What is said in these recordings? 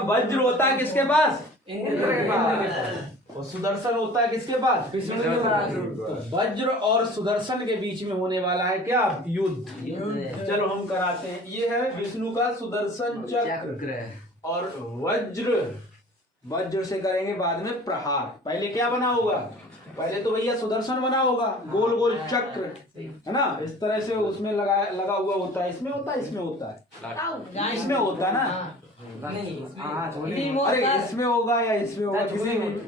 अब वज्र होता है किसके पास? इंद्र के पास। और सुदर्शन होता है किसके पास? विष्णु के पास। तो वज्र और सुदर्शन के बीच में होने वाला है क्या? युद्ध। चलो हम कराते हैं। ये है विष्णु का सुदर्शन चक्र और वज्र से करेंगे बाद में प्रहार। पहले क्या बना होगा? पहले तो भैया सुदर्शन बना होगा, गोल गोल चक्र है ना, इस तरह से उसमें लगा हुआ होता है। इसमें होता है, इसमें होता है, इसमें होता है ना। अरे इसमें होगा या इसमें होगा,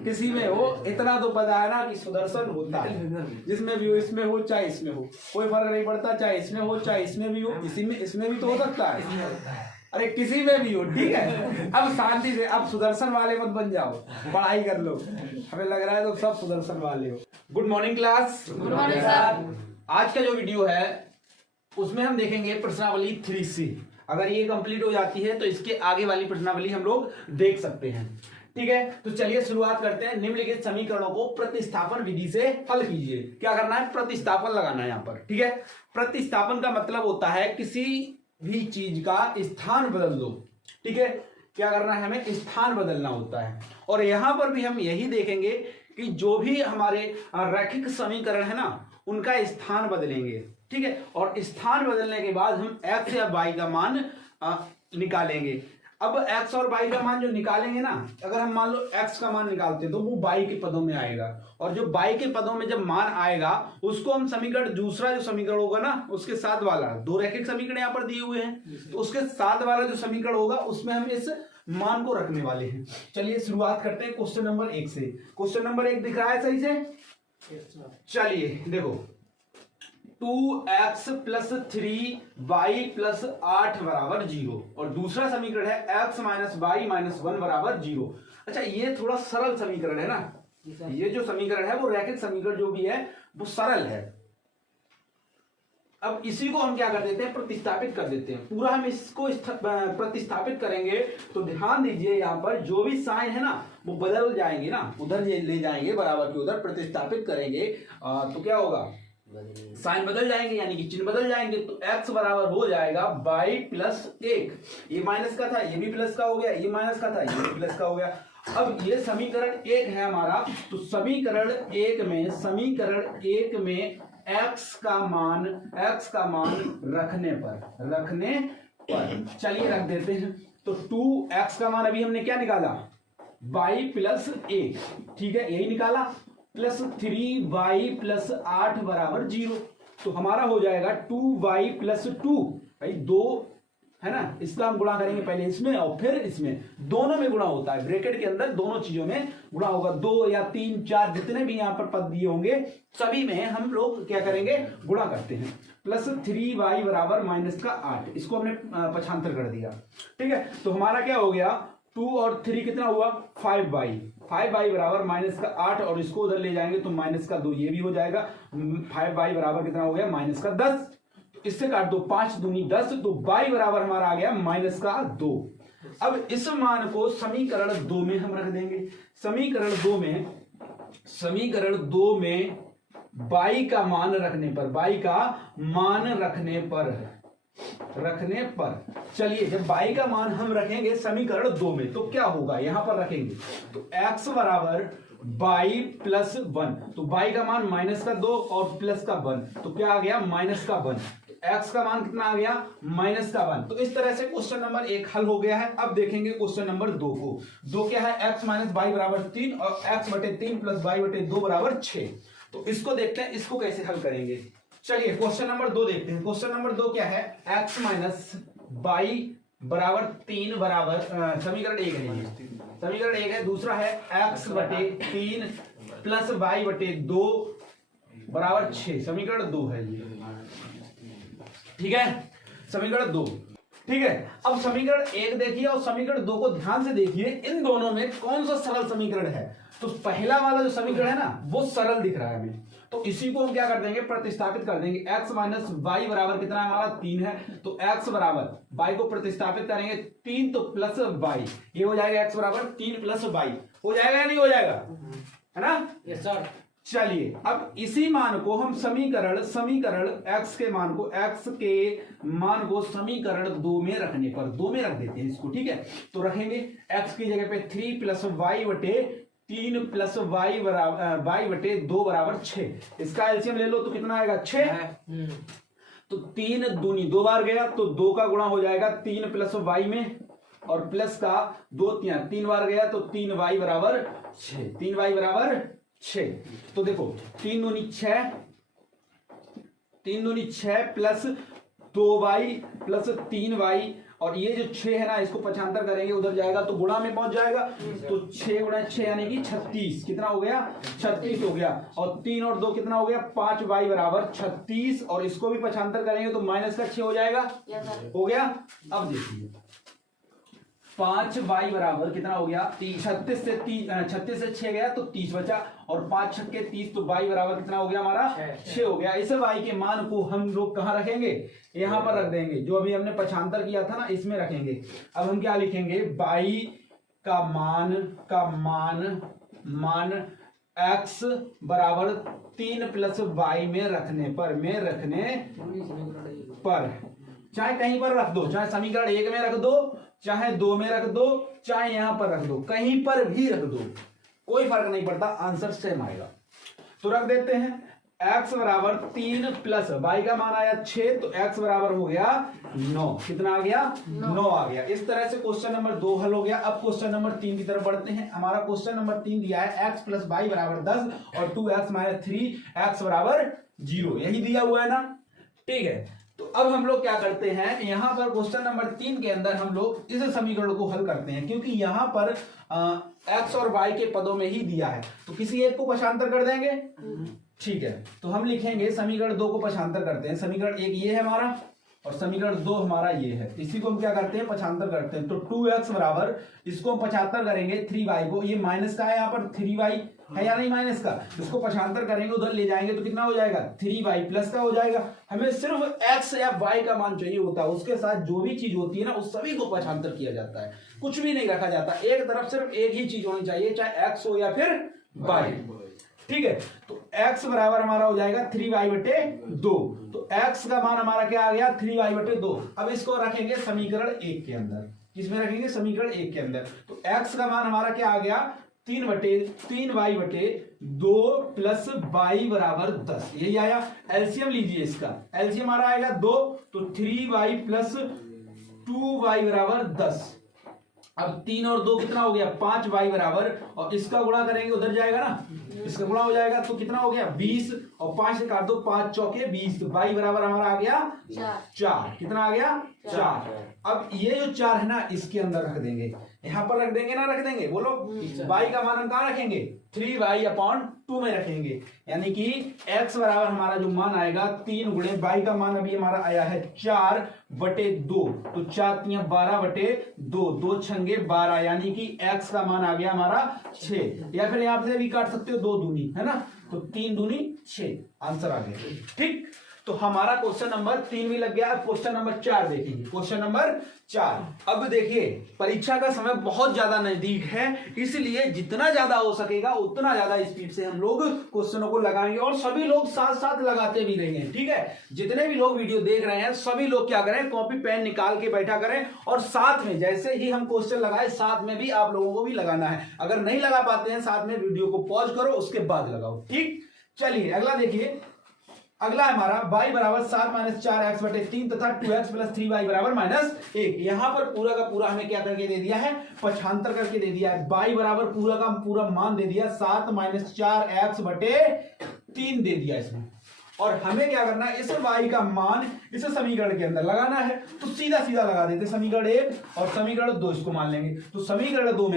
किसी में हो, इतना तो पता है ना कि सुदर्शन होता है। जिसमें भी हो, इसमें हो चाहे इसमें हो, कोई फर्क नहीं पड़ता, चाहे इसमें हो चाहे इसमें भी हो। इसी में, इसमें भी तो हो सकता है, अरे किसी में भी हो, ठीक है। अब शांति से, अब सुदर्शन वाले मत बन जाओ, पढ़ाई कर लो। हमें लग रहा है तो सब सुदर्शन वाले हो। Good morning class. Good morning sir. आज का जो वीडियो है उसमें हम देखेंगे प्रश्नावली 3C। अगर ये कंप्लीट हो जाती है तो इसके आगे वाली प्रश्नावली हम लोग देख सकते हैं, ठीक है। तो चलिए शुरुआत करते हैं। निम्नलिखित समीकरणों को प्रतिस्थापन विधि से हल कीजिए। क्या करना है? प्रतिस्थापन लगाना है यहाँ पर, ठीक है। प्रतिस्थापन का मतलब होता है किसी भी चीज का स्थान बदल दो, ठीक है। क्या करना है? हमें स्थान बदलना होता है। और यहां पर भी हम यही देखेंगे कि जो भी हमारे रैखिक समीकरण है ना, उनका स्थान बदलेंगे, ठीक है। और स्थान बदलने के बाद हम x या y का मान निकालेंगे। अब x और y का मान जो निकालेंगे ना, अगर हम मान लो x का मान निकालते हैं तो वो y के पदों में आएगा, और जो y के पदों में जब मान आएगा उसको हम समीकरण, दूसरा जो समीकरण होगा ना उसके साथ वाला, दो रैखिक समीकरण यहाँ पर दिए हुए हैं, तो उसके साथ वाला जो समीकरण होगा उसमें हम इस मान को रखने वाले हैं। चलिए शुरुआत करते हैं क्वेश्चन नंबर 1 से। क्वेश्चन नंबर 1 दिख रहा है सही से? चलिए देखो, 2x + 3y + 8 बराबर 0, और दूसरा समीकरण है x - y - 1 बराबर 0। अच्छा, ये थोड़ा सरल समीकरण है ना, ये जो समीकरण है वो रैखिक समीकरण जो भी है वो सरल है। अब इसी को हम क्या कर देते हैं? प्रतिस्थापित कर देते हैं। पूरा हम इसको प्रतिस्थापित करेंगे तो ध्यान दीजिए, यहाँ पर जो भी साइन है ना वो बदल जाएंगे ना, उधर ले जाएंगे बराबर के उधर, प्रतिस्थापित करेंगे तो क्या होगा? साइन बदल जाएंगे, यानी कि चिन्ह बदल जाएंगे। तो x बराबर हो जाएगा y + 1। ये माइनस का था, ये भी प्लस का हो गया, ये माइनस का था, ये भी प्लस का हो गया। अब ये समीकरण 1 है हमारा, तो समीकरण 1 में x का मान रखने पर चलिए रख देते हैं। तो 2x का मान अभी हमने क्या निकाला? y + 1, ठीक है, यही निकाला, प्लस 3y + 8 बराबर 0। तो हमारा हो जाएगा 2y + 2, भाई 2 है ना, इसका हम गुणा करेंगे पहले इसमें और फिर इसमें, दोनों में गुणा होता है, ब्रैकेट के अंदर दोनों चीजों में गुणा होगा। 2 या 3 4 जितने भी यहाँ पर पद दिए होंगे सभी में हम लोग क्या करेंगे? गुणा करते हैं। प्लस 3y बराबर -8, इसको हमने पक्षांतर कर दिया, ठीक है। तो हमारा क्या हो गया? 2 और 3 कितना हुआ? 5y बराबर -8, और इसको उधर ले जाएंगे तो -2, ये भी हो जाएगा। 5y बराबर कितना हो गया? -10। इससे काट दो, 5 दूनी 10, तो y बराबर हमारा आ गया -2। अब इस मान को समीकरण 2 में हम रख देंगे। समीकरण 2 में y का मान रखने पर चलिए, जब y का मान हम रखेंगे समीकरण 2 में तो क्या होगा? यहां पर रखेंगे तो x बराबर y + 1, तो y का मान -2 और +1, तो क्या आ गया? -1। x का मान कितना आ गया? -1। तो इस तरह से क्वेश्चन नंबर 1 हल हो गया है। अब देखेंगे क्वेश्चन नंबर 2 को। 2 क्या है? x - y बराबर 3 और x/3 + y/2 बराबर 6। तो इसको देखते हैं, इसको कैसे हल करेंगे। चलिए क्वेश्चन नंबर 2 देखते हैं। क्वेश्चन नंबर 2 क्या है? x - y बराबर 3 बराबर समीकरण 1 है, समीकरण 1 है। दूसरा है x/3 + y/2 बराबर 6, समीकरण 2 है ये, ठीक है, समीकरण 2, ठीक है। अब समीकरण 1 देखिए और समीकरण 2 को ध्यान से देखिए, इन दोनों में कौन सा सरल समीकरण है? तो पहला वाला जो समीकरण है ना वो सरल दिख रहा है हमें, तो इसी को हम क्या कर देंगे? प्रतिस्थापित कर देंगे। x - y बराबर कितना है हमारा? 3 है, तो x बराबर y को प्रतिस्थापित करेंगे 3 तो प्लस y, ये हो जाएगा x बराबर 3 + y, हो जाएगा या नहीं हो जाएगा? है ना? Yes sir. चलिए अब इसी मान को हम समीकरण x के मान को समीकरण 2 में रखने पर 2 में रख देते हैं इसको, ठीक है। तो रखेंगे x की जगह पे 3 प्लस वाई बटे 3 प्लस वाई बटे 2 बराबर 6। इसका एलसीएम ले लो तो कितना आएगा 6। तो 3 दूनी 2 बार गया तो 2 का गुणा हो जाएगा 3 प्लस वाई में, और प्लस का 2 3 बार गया तो 3 वाई बराबर 6, 3 वाई बराबर 6। तो देखो 3 दूनी 6 प्लस 2 वाई प्लस 3 वाई, और ये जो 6 है ना इसको पक्षांतर करेंगे उधर जाएगा तो गुणा में पहुंच जाएगा। तो 6 गुणा 6 यानी कि 36, कितना हो गया 36 हो गया, और 3 और 2 कितना हो गया 5 वाई बराबर 36, और इसको भी पक्षांतर करेंगे तो माइनस का 6 हो जाएगा, हो गया। अब देखिए 5 वाई बराबर कितना हो गया 36 से 6 गया तो 30 बचा, और 5 छक्के 30, तो वाई बराबर कितना हो गया हमारा 6 हो गया। इस वाई के मान को हम लोग कहाँ रखेंगे, यहां पर रख देंगे, जो अभी हमने पक्षांतर किया था ना इसमें रखेंगे। अब हम क्या लिखेंगे, वाई का मान x बराबर 3 प्लस वाई में रखने पर चाहे कहीं पर रख दो, चाहे समीकरण 1 में रख दो, चाहे 2 में रख दो, चाहे यहां पर रख दो, कहीं पर भी रख दो, कोई फर्क नहीं पड़ता, आंसर सेम आएगा। तो रख देते हैं x बराबर 3 प्लस y का मान आया 6, तो x बराबर हो गया 9। कितना आ गया 9 आ गया। इस तरह से क्वेश्चन नंबर 2 हल हो गया। अब क्वेश्चन नंबर 3 की तरफ बढ़ते हैं। हमारा क्वेश्चन नंबर 3 दिया है x प्लस वाई बराबर 10 और 2x माइनस 3x बराबर 0, यही दिया हुआ है ना, ठीक है। तो अब हम लोग क्या करते हैं, यहां पर क्वेश्चन नंबर 3 के अंदर हम लोग इस समीकरण को हल करते हैं, क्योंकि यहां पर x और y के पदों में ही दिया है, तो किसी एक को पक्षांतर कर देंगे, ठीक है। तो हम लिखेंगे समीकरण 2 को पक्षांतर करते हैं। समीकरण 1 ये है हमारा, और समीकरण 2 हमारा ये है, इसी को हम क्या करते हैं पक्षांतर करते हैं। तो 2x बराबर, इसको हम पक्षांतर करेंगे 3y को, ये माइनस का है यहाँ पर 3y है या नहीं माइनस का, इसको पक्षांतर करेंगे उधर ले जाएंगे तो कितना हो जाएगा 3y प्लस का हो जाएगा। हमें सिर्फ x या y का मान चाहिए होता है, उसके साथ जो भी चीज होती है ना उस सभी को पक्षांतर किया जाता है, कुछ भी नहीं रखा जाता, एक तरफ सिर्फ एक ही चीज होनी चाहिए, चाहे x हो या फिर y, ठीक है। तो x बराबर हमारा हो जाएगा 3y बटे 2, तो x का मान हमारा क्या आ गया 3y बटे 2। अब इसको रखेंगे समीकरण 1 के अंदर, किसमें रखेंगे समीकरण 1 के अंदर। तो x का मान हमारा क्या आ गया 3y बटे 2 प्लस y बराबर 10, यही आया। एलसीएम लीजिए, इसका एलसीएम हमारा आएगा 2, तो 3y प्लस 2y बराबर 10। अब 3 और 2 कितना हो गया 5y बराबर, और इसका गुणा करेंगे उधर जाएगा ना, इसका गुणा हो जाएगा तो कितना हो गया 20, और 5 से काट दो 5 चौके 20, तो y बराबर हमारा आ गया 4। कितना आ गया 4। अब ये जो 4 है ना इसके अंदर रख देंगे, यहां पर रख देंगे ना रख देंगे, बोलो y का मान हम कहां रखेंगे 3y/2 में रखेंगे, यानी कि x बराबर हमारा जो मान आएगा 3 गुणे y का मान अभी हमारा आया है 4 बटे 2, तो 4 3 12 बटे 2, 2 छंगे 12, यानी कि x का मान आ गया हमारा 6, या फिर यहां से भी काट सकते हो 2 दूनी है ना, तो 3 दूनी 6, आंसर आ गया, ठीक। तो हमारा क्वेश्चन नंबर 3 भी लग गया। अब क्वेश्चन नंबर 4 देखेंगे, क्वेश्चन नंबर 4। अब देखिए परीक्षा का समय बहुत ज्यादा नजदीक है, इसलिए जितना ज्यादा हो सकेगा उतना ज्यादा स्पीड से हम लोग क्वेश्चनों को लगाएंगे, और सभी लोग साथ साथ लगाते भी रहेंगे, ठीक है। जितने भी लोग वीडियो देख रहे हैं सभी लोग क्या करें कॉपी पेन निकाल के बैठा करें, और साथ में जैसे ही हम क्वेश्चन लगाए साथ में भी आप लोगों को भी लगाना है। अगर नहीं लगा पाते हैं साथ में वीडियो को पॉज करो, उसके बाद लगाओ, ठीक। चलिए अगला देखिए, अगला हमारा y बराबर 7 माइनस 4x बटे 3 तथा 2x प्लस 3y बराबर -1। यहां पर पूरा का पूरा हमें क्या करके दे दिया है पक्षांतर करके दे दिया है। y बराबर पूरा का पूरा मान दे दिया 7 माइनस 4x बटे 3 दे दिया इसमें, और हमें क्या करना है इस y का मान इस समीकरण के अंदर लगाना है, तो सीधा सीधा लगा देते समीकरण 1 और समीकरण 2 इसको मान लेंगे। तो समीकरण 2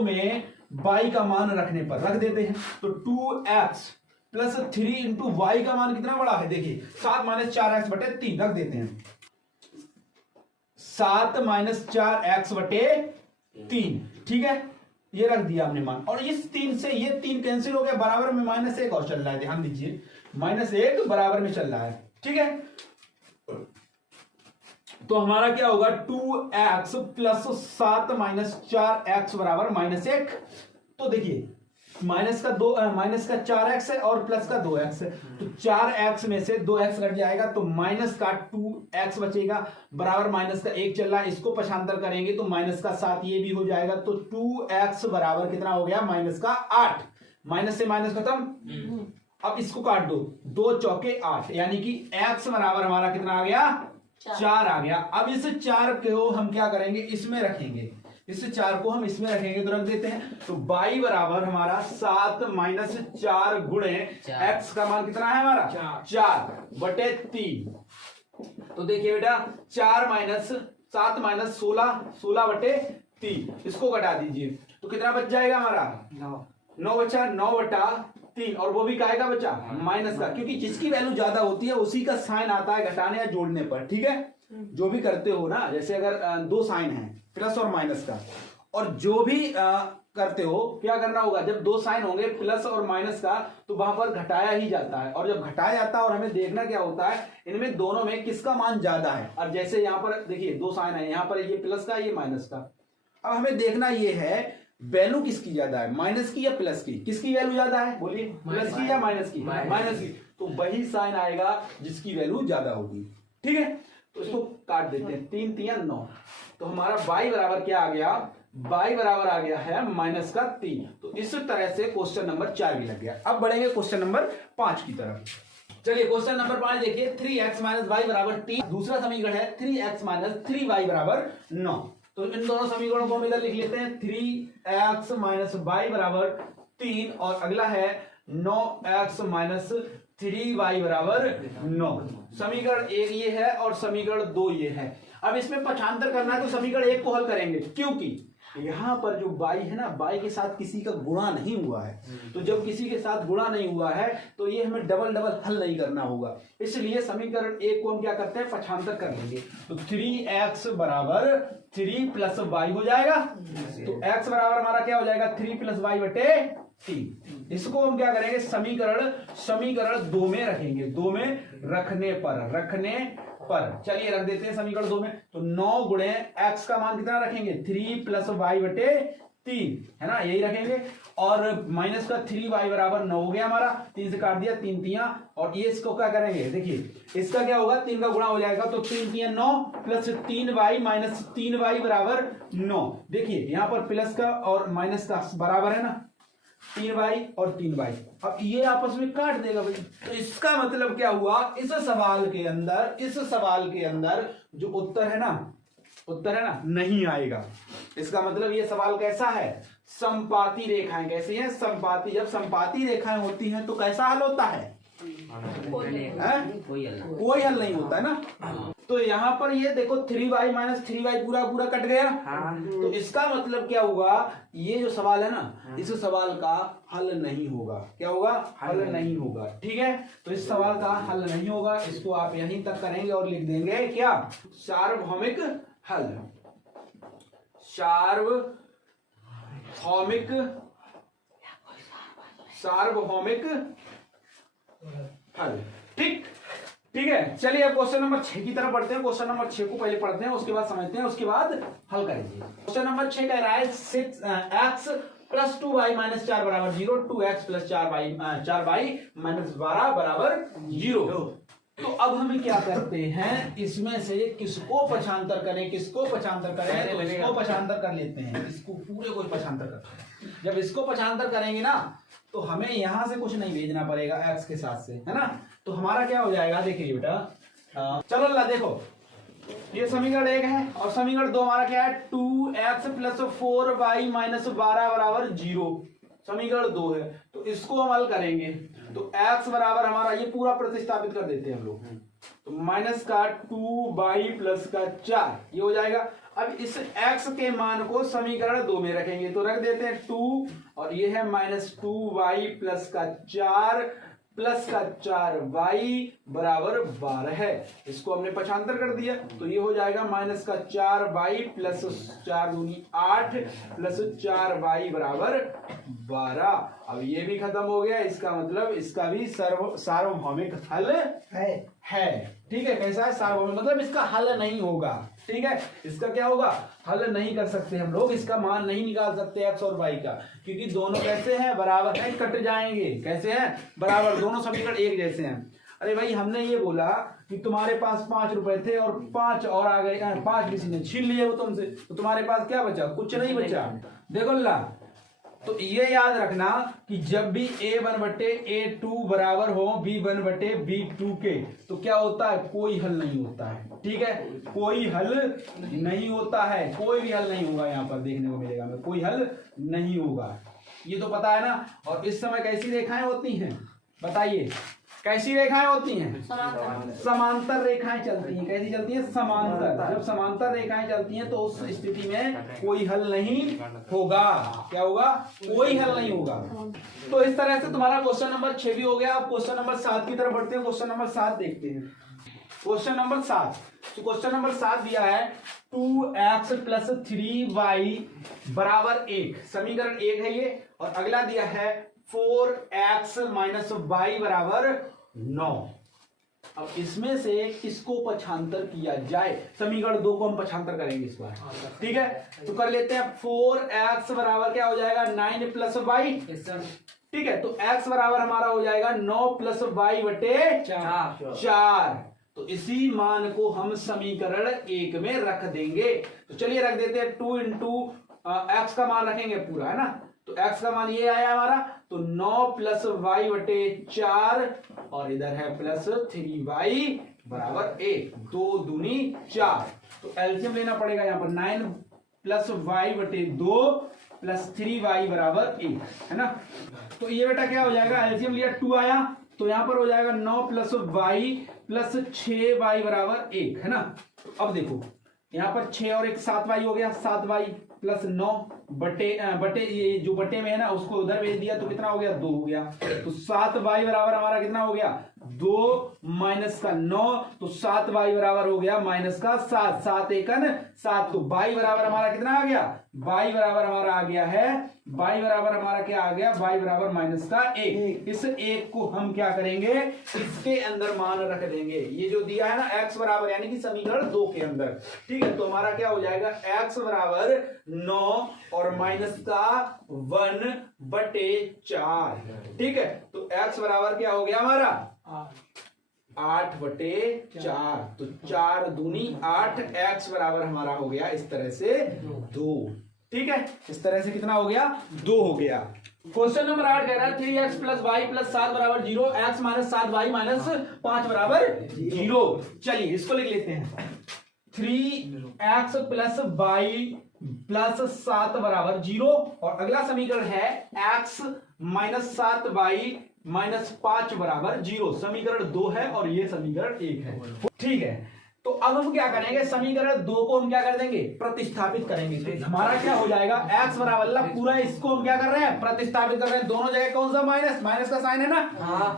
में y का मान रखने पर रख देते हैं, तो 2x प्लस 3 इंटू वाई का मान कितना बड़ा है देखिए 7 माइनस 4x बटे 3 रख देते हैं, 7 माइनस 4x बटे 3, ठीक है, ये रख दिया हमने मान। और इस 3 से ये 3 कैंसिल हो गया, बराबर में -1 और चल रहा है, ध्यान दीजिए -1 बराबर में चल रहा है, ठीक है। तो हमारा क्या होगा 2x प्लस 7 माइनस 4x बराबर -1। तो देखिए माइनस का 4x है और प्लस का 2x है, तो 4x में से 2x घट जाएगा तो माइनस का 2x बचेगा, बराबर माइनस का 1 चल रहा है, इसको पक्षांतर करेंगे तो माइनस का 7 ये भी हो जाएगा, तो 2x बराबर कितना हो गया, माइनस का 8। माइनस से माइनस खत्म, अब इसको काट दो, 2 चौके 8, यानी कि x बराबर हमारा कितना आ गया, 4 आ गया। अब इस 4 को हम क्या करेंगे, इसमें रखेंगे, इस 4 को हम इसमें रखेंगे तो रख देते हैं, तो y बराबर हमारा 7 माइनस 4 गुणे x का मान कितना है हमारा 4/3। तो देखिए बेटा 4 माइनस 7 माइनस 16, 16/3, इसको घटा दीजिए तो कितना बच जाएगा हमारा 9 बचा, 9/3, और वो भी काहे का बचा, माइनस का, क्योंकि जिसकी वैल्यू ज्यादा होती है उसी का साइन आता है घटाने या जोड़ने पर। ठीक है, जो भी करते हो ना, जैसे अगर 2 साइन है प्लस और माइनस का, और जो भी करते हो क्या करना होगा, जब 2 साइन होंगे प्लस और माइनस का तो वहां पर घटाया ही जाता है, और जब घटाया जाता है और हमें देखना क्या होता है इनमें दोनों में किसका मान ज्यादा है। और जैसे यहाँ पर देखिए 2 साइन है, यहाँ पर ये प्लस का ये माइनस का, अब हमें देखना ये है वैल्यू किसकी ज्यादा है, माइनस की या प्लस की, किसकी वैल्यू ज्यादा है बोलिए, प्लस की या माइनस की, माइनस की, तो वही साइन आएगा जिसकी वैल्यू ज्यादा होगी। ठीक है, तो इसको काट देते हैं, 3 3 9, तो हमारा y बराबर क्या आ गया, y बराबर आ गया है माइनस का 3। तो इस तरह से क्वेश्चन नंबर 4 भी लग गया। अब बढ़ेंगे क्वेश्चन नंबर 5 की तरफ। चलिए क्वेश्चन नंबर 5 देखिए, 3x माइनस वाई बराबर 3, दूसरा समीकरण है 3x माइनस 3y बराबर 9। तो इन दोनों समीकरणों को हम इधर लिख लेते हैं, 3x माइनस वाई बराबर 3, और अगला है 9x माइनस 3y बराबर 9। समीकरण 1 ये है और समीकरण 2 ये है। अब इसमें पक्षांतर करना है तो समीकरण 1 को हल करेंगे, क्योंकि यहां पर जो y है ना, y के साथ किसी का गुणा नहीं हुआ है, तो जब किसी के साथ गुणा नहीं हुआ है तो ये हमें डबल डबल हल नहीं करना होगा, इसलिए समीकरण 1 को हम क्या करते हैं, पक्षांतर कर लेंगे। तो 3x बराबर 3 प्लस y हो जाएगा, तो x बराबर हमारा क्या हो जाएगा, 3 प्लस y बटे 3। इसको हम क्या करेंगे, समीकरण 2 में रखेंगे, 2 में रखने पर चलिए रख देते हैं समीकरण 2 में, तो 9 गुणे x का मान कितना रखेंगे, 3 प्लस y बटे 3, है ना, यही रखेंगे, और माइनस का 3y बराबर 9 हो गया हमारा, 3 से काट दिया, 3 3, और ये इसको क्या करेंगे, देखिए इसका क्या होगा, 3 का गुणा हो जाएगा, तो 3 3 9 प्लस 3y माइनस 3y बराबर 9। देखिए यहाँ पर प्लस का और माइनस का बराबर है ना, 3y और 3y, अब ये आपस में काट देगा भाई, तो इसका मतलब क्या हुआ, इस सवाल के अंदर जो उत्तर है ना नहीं आएगा। इसका मतलब ये सवाल कैसा है, समपाती रेखाएं कैसी हैं, समपाती, जब समपाती रेखाएं होती हैं तो कैसा हल होता है, कोई हल नहीं होता है ना। तो यहाँ पर ये देखो 3y माइनस 3y पूरा कट गया, तो इसका मतलब क्या हुआ, ये जो सवाल है ना, इस सवाल का हल नहीं होगा, क्या होगा, हल नहीं होगा। ठीक है, तो इस सवाल का हल नहीं होगा, इसको आप यहीं तक करेंगे और लिख देंगे क्या, सार्वभौमिक हल, सार्वभौमिक हल। ठीक है, चलिए अब क्वेश्चन नंबर 6 की तरफ बढ़ते हैं। क्वेश्चन नंबर 6 को पहले पढ़ते हैं, उसके बाद समझते हैं, उसके बाद हल करेंगे। क्वेश्चन नंबर 6 कह रहा है 6x प्लस 2y माइनस 4 बराबर 0, 2x प्लस 4y माइनस 12 बराबर 0। तो अब हम क्या करते हैं, इसमें से किसको पक्षांतर करें, तो इसको पक्षांतर कर लेते हैं, इसको पूरे को पक्षांतर करते हैं। जब इसको पक्षांतर करेंगे ना तो हमें यहां से कुछ नहीं भेजना पड़ेगा x के साथ से, है ना, तो हमारा क्या हो जाएगा, देखिए बेटा चलो ला देखो, ये समीकरण 1 है और समीकरण 2 हमारा क्या है, 2x प्लस 4y माइनस 12 बराबर 0, समीकरण 2 है, तो इसको हम हल करेंगे, तो x बराबर हमारा ये पूरा प्रतिस्थापित कर देते हैं हम लोग, तो माइनस का 2y प्लस का 4 ये हो जाएगा। अब इस x के मान को समीकरण 2 में रखेंगे, तो रख देते हैं 2, और ये है माइनस 2y प्लस का 4 प्लस का 4y बराबर 12 है, इसको हमने पक्षांतर कर दिया, तो ये हो जाएगा माइनस का 4y प्लस 4 दूनी 8 प्लस 4y बराबर 12। अब ये भी खत्म हो गया, इसका मतलब इसका भी सार्वभौमिक हल है। ठीक है, कैसा है, सार्वभौमिक मतलब इसका हल नहीं होगा, ठीक है, इसका क्या होगा, हल नहीं कर सकते हम लोग, इसका मान नहीं निकाल सकते x और y का, क्योंकि दोनों कैसे हैं, बराबर हैं, कट जाएंगे, कैसे हैं, बराबर, दोनों समीकरण एक जैसे हैं। अरे भाई हमने ये बोला कि तुम्हारे पास 5 रुपए थे और 5 और आ गए, 5 किसी ने छीन लिए वो तुमसे, तो तुम्हारे पास क्या बचा, कुछ नहीं बचा। देखो ला, तो ये याद रखना कि जब भी a1/a2 बराबर हो b1/b2 के, तो क्या होता है, कोई हल नहीं होता है। ठीक है, कोई हल नहीं होता है, कोई भी हल नहीं होगा, यहाँ पर देखने को मिलेगा हमें, कोई हल नहीं होगा, ये तो पता है ना। और इस समय कैसी रेखाएं होती हैं, बताइए, कैसी रेखाएं होती हैं, समांतर रेखाएं चलती हैं। कैसी चलती हैं, समांतर। जब समांतर रेखाएं चलती हैं तो उस स्थिति में कोई हल नहीं होगा। क्या होगा, कोई हल नहीं होगा। तो इस तरह से तुम्हारा क्वेश्चन नंबर 6 भी हो गया। अब क्वेश्चन नंबर 7 की तरफ बढ़ते हैं। क्वेश्चन नंबर 7 देखते हैं। क्वेश्चन नंबर 7, तो क्वेश्चन नंबर 7 दिया है 2x + 3y = 1, समीकरण 1 है ये। और अगला दिया है 4x - y = 9। अब इसमें से किसको पक्षांतर किया जाए, समीकरण 2 को हम पक्षांतर करेंगे इस बार। ठीक है, तो कर लेते हैं। 4x बराबर क्या हो जाएगा, 9 + y। ठीक है, तो x बराबर हमारा हो जाएगा 9 + y/4। तो इसी मान को हम समीकरण 1 में रख देंगे। तो चलिए रख देते हैं, 2 × x का मान रखेंगे पूरा, है ना। तो x का मान ये आया हमारा, तो 9 + y/4 और इधर है +3y = 1, 2 दूनी 4। तो एलसीएम लेना पड़ेगा यहाँ पर, 9 + y/2 + 3y = 1, है ना। तो ये बेटा क्या हो जाएगा, एलसीएम लिया 2 आया, तो यहाँ पर हो जाएगा 9 + y + 6y = 1, है ना। अब देखो यहाँ पर 6 और 1 7y हो गया, 7y + 9 बटे ये जो बटे में है ना उसको उधर भेज दिया, तो कितना हो गया, 2 हो गया। तो 7y बराबर हमारा कितना हो गया, 2 - 9, तो 7y बराबर हो गया -7, 7 × 1 7। तो y बराबर हमारा कितना आ गया, y बराबर हमारा आ गया है, y बराबर हमारा क्या आ गया, y बराबर -1। इस 1 को हम क्या करेंगे, इसके अंदर मान रख देंगे, ये जो दिया है ना x बराबर, यानी कि समीकरण 2 के अंदर। ठीक है, तो हमारा क्या हो जाएगा, x बराबर 9 और -1/4। ठीक है, तो x बराबर क्या हो गया हमारा, 8/4। तो 4 दूनी 8, x बराबर हमारा हो गया इस तरह से 2। ठीक है, इस तरह से कितना हो गया, 2 हो गया। क्वेश्चन नंबर 8 कह रहा है 3x + y + 7 = 0, x - 7y - 5 = 0। चलिए इसको लिख लेते हैं, 3x + y + 7 = 0। और अगला समीकरण है x - 7y - 5 = 0। समीकरण 2 है और ये समीकरण 1 है। ठीक है, तो अब हम क्या करेंगे, समीकरण 2 को हम क्या कर देंगे, प्रतिस्थापित करेंगे। तो हमारा क्या हो जाएगा, x बराबर, पूरा इसको हम क्या कर रहे हैं, प्रतिस्थापित कर रहे हैं। दोनों जगह कौन सा माइनस का साइन है ना,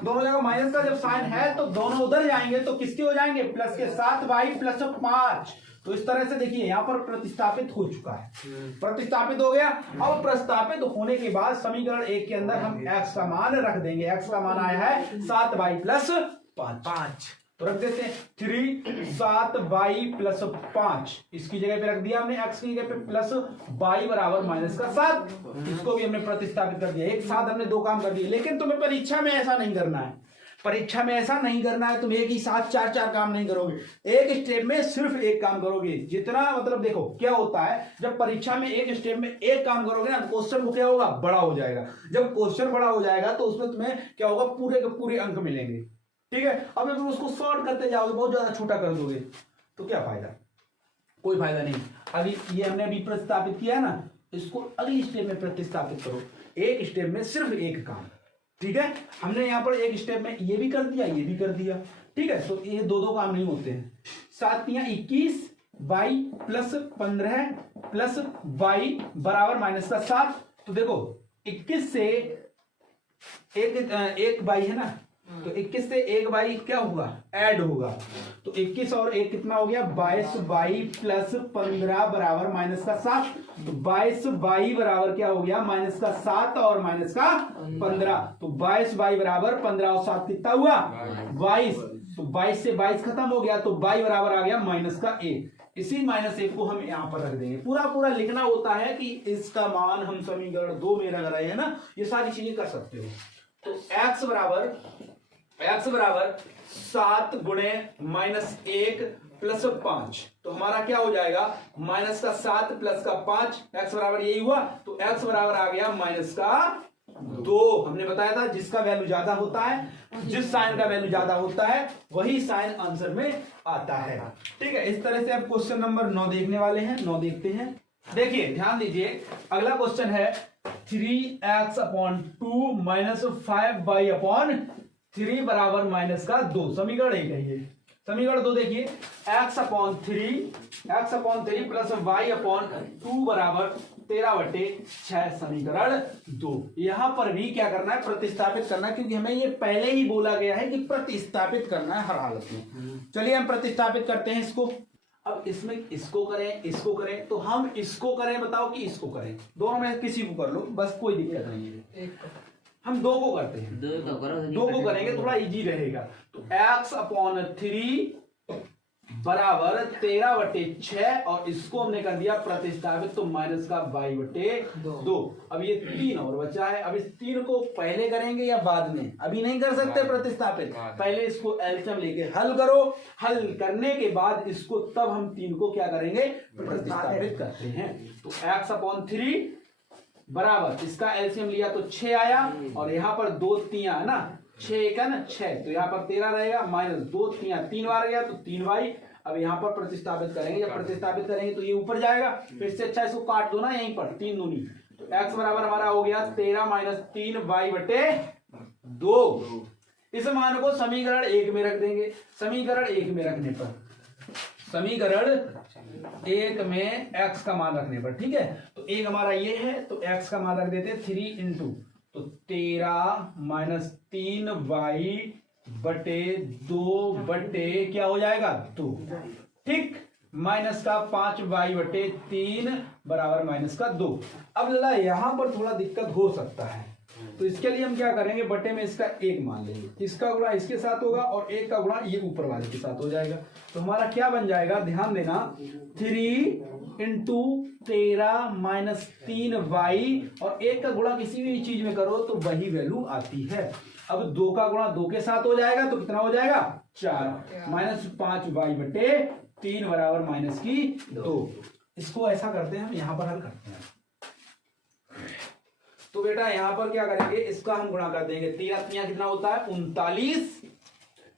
दोनों जगह माइनस का जब साइन है तो दोनों उधर जाएंगे, तो किसके हो जाएंगे, प्लस के, 7y + 5। तो इस तरह से देखिए यहाँ पर प्रतिस्थापित हो चुका है, प्रतिस्थापित हो गया। अब प्रतिस्थापित होने के बाद समीकरण 1 के अंदर हम x का मान रख देंगे। x का मान आया है 7y + 5, तो रख देते हैं 3 7y + 5। इसकी जगह पे रख दिया हमने, x की जगह पे प्लस y बराबर -7। इसको भी हमने प्रतिस्थापित कर दिया। एक साथ हमने 2 काम कर दिए। लेकिन तुम्हें परीक्षा में ऐसा नहीं करना है, परीक्षा में ऐसा नहीं करना है, तुम एक ही साथ 4 काम नहीं करोगे, एक स्टेप में सिर्फ एक काम करोगे। जितना मतलब देखो क्या होता है, जब परीक्षा में एक स्टेप में एक काम करोगे ना, क्वेश्चन को क्या होगा, बड़ा हो जाएगा। जब क्वेश्चन बड़ा हो जाएगा तो उसमें तुम्हें क्या होगा, पूरे के पूरे अंक मिलेंगे। ठीक है, अब तुम उसको सॉर्ट करते जाओगे, बहुत ज्यादा छोटा कर दोगे, तो क्या फायदा, कोई फायदा नहीं। अभी ये हमने अभी प्रतिस्थापित किया है ना, इसको अगली स्टेप में प्रतिस्थापित करो, एक स्टेप में सिर्फ एक काम। ठीक है, हमने यहाँ पर एक स्टेप में ये भी कर दिया, ये भी कर दिया। ठीक है, तो ये 2 काम नहीं होते हैं। 7 × 21 y + 15 + y बराबर -7। तो देखो 21 से एक y है ना, तो 21 से एक y क्या होगा, ऐड होगा। तो 21 और 1 कितना हो गया, 22y + 15 बराबर -7। तो 22y बराबर क्या हो गया, -7 और -15। तो 22y बराबर 15 और 7 कितना हुआ, 22। तो 22 से 22 खत्म हो गया, तो y बराबर आ गया -1। इसी -1 को हम यहाँ पर रख देंगे। पूरा लिखना होता है कि इसका मान हम समीकरण 2 में रख रहे हैं ना, ये सारी चीजें कर सकते हो। तो x बराबर 7 गुणे -1 प्लस 5, तो हमारा क्या हो जाएगा, -7 प्लस 5, x बराबर यही हुआ। तो x बराबर आ गया -2। हमने बताया था जिसका वैल्यू ज्यादा होता है, जिस साइन का वैल्यू ज्यादा होता है वही साइन आंसर में आता है। ठीक है, इस तरह से अब क्वेश्चन नंबर 9 देखने वाले हैं। 9 देखते हैं। देखिए ध्यान दीजिए, अगला क्वेश्चन है 3x/2 - 5y/3 बराबर -2। समीकरण 1 है ये। समीकरण 2 देखिए, x/3 प्लस y/2 बराबर 13/6। समीकरण 2। यहां पर भी क्या करना है, प्रतिस्थापित करना है, क्योंकि हमें ये पहले ही बोला गया है कि प्रतिस्थापित करना है हर हालत में। चलिए हम प्रतिस्थापित करते हैं इसको। अब इसमें इसको करें, तो हम इसको करें, बताओ कि इसको करें, दोनों में किसी को कर लो, बस कोई दिक्कत नहीं है। हम 2 को करते हैं, 2 को करेंगे, थोड़ा इजी रहेगा। तो x/3 बराबर 13/6, और इसको हमने कर दिया प्रतिस्थापित, तो -y/2। अब ये 3 और बचा है। अब इस 3 को पहले करेंगे या बाद में, अभी नहीं कर सकते प्रतिस्थापित, पहले इसको एलसीएम लेके हल करो। हल करने के बाद इसको, तब हम 3 को क्या करेंगे, प्रतिस्थापित करते हैं। तो x/3 बराबर, इसका एलसीएम लिया तो 6 आया, और यहाँ पर 2 3 है ना, 6 1 है ना 6, तो यहाँ पर 13 रहेगा, -2 3 बार गया तो 3y। अब यहाँ पर प्रतिस्थापित करेंगे, जब प्रतिस्थापित करेंगे तो ये ऊपर जाएगा, फिर से अच्छा इसको काट दो ना यहीं पर, 3 दूनी। तो x बराबर हमारा हो गया 13 - 3y/2। इस मान को समीकरण 1 में रख देंगे। समीकरण 1 में रखने पर, समीकरण 1 में x का मान रखने पर, ठीक है, तो 1 हमारा ये है, तो x का मान रख देते हैं 3 × तो 13 - 3y/2 क्या हो जाएगा 2, ठीक, -5y/3 बराबर -2। अब लला यहां पर थोड़ा दिक्कत हो सकता है, तो इसके लिए हम क्या करेंगे, बटे में इसका 1 मान लेंगे, इसका गुणा इसके साथ होगा और 1 का गुणा ये ऊपर वाले के साथ हो जाएगा। तो हमारा क्या बन जाएगा, ध्यान देना, 3 × 13 - 3y, और 1 का गुणा किसी भी चीज में करो तो वही वैल्यू आती है। अब 2 का गुणा 2 के साथ हो जाएगा, तो कितना हो जाएगा 4, -5y/3 बराबर -2। इसको ऐसा करते हैं, हम यहां पर हल करते हैं। तो बेटा यहां पर क्या करेंगे, इसका हम गुणा कर देंगे। 13 3 कितना होता है 39,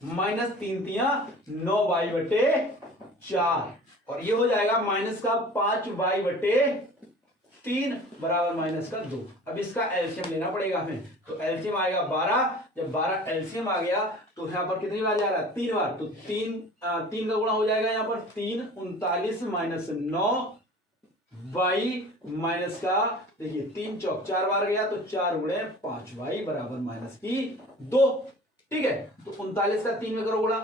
-3 3 9y/4, और ये हो जाएगा -5y/3 बराबर -2। अब इसका एलसीएम लेना पड़ेगा हमें, तो एलसीएम आएगा 12। जब 12 एलसीएम आ गया तो यहाँ पर कितनी बार जा रहा है, 3 बार, तो 3 का गुणा हो जाएगा यहाँ पर 3 39 - 9y का, देखिए 3 चौक 4 बार गया, तो 4 × 5y बराबर -2। ठीक है, तो 39 का 3 में करो गुणा,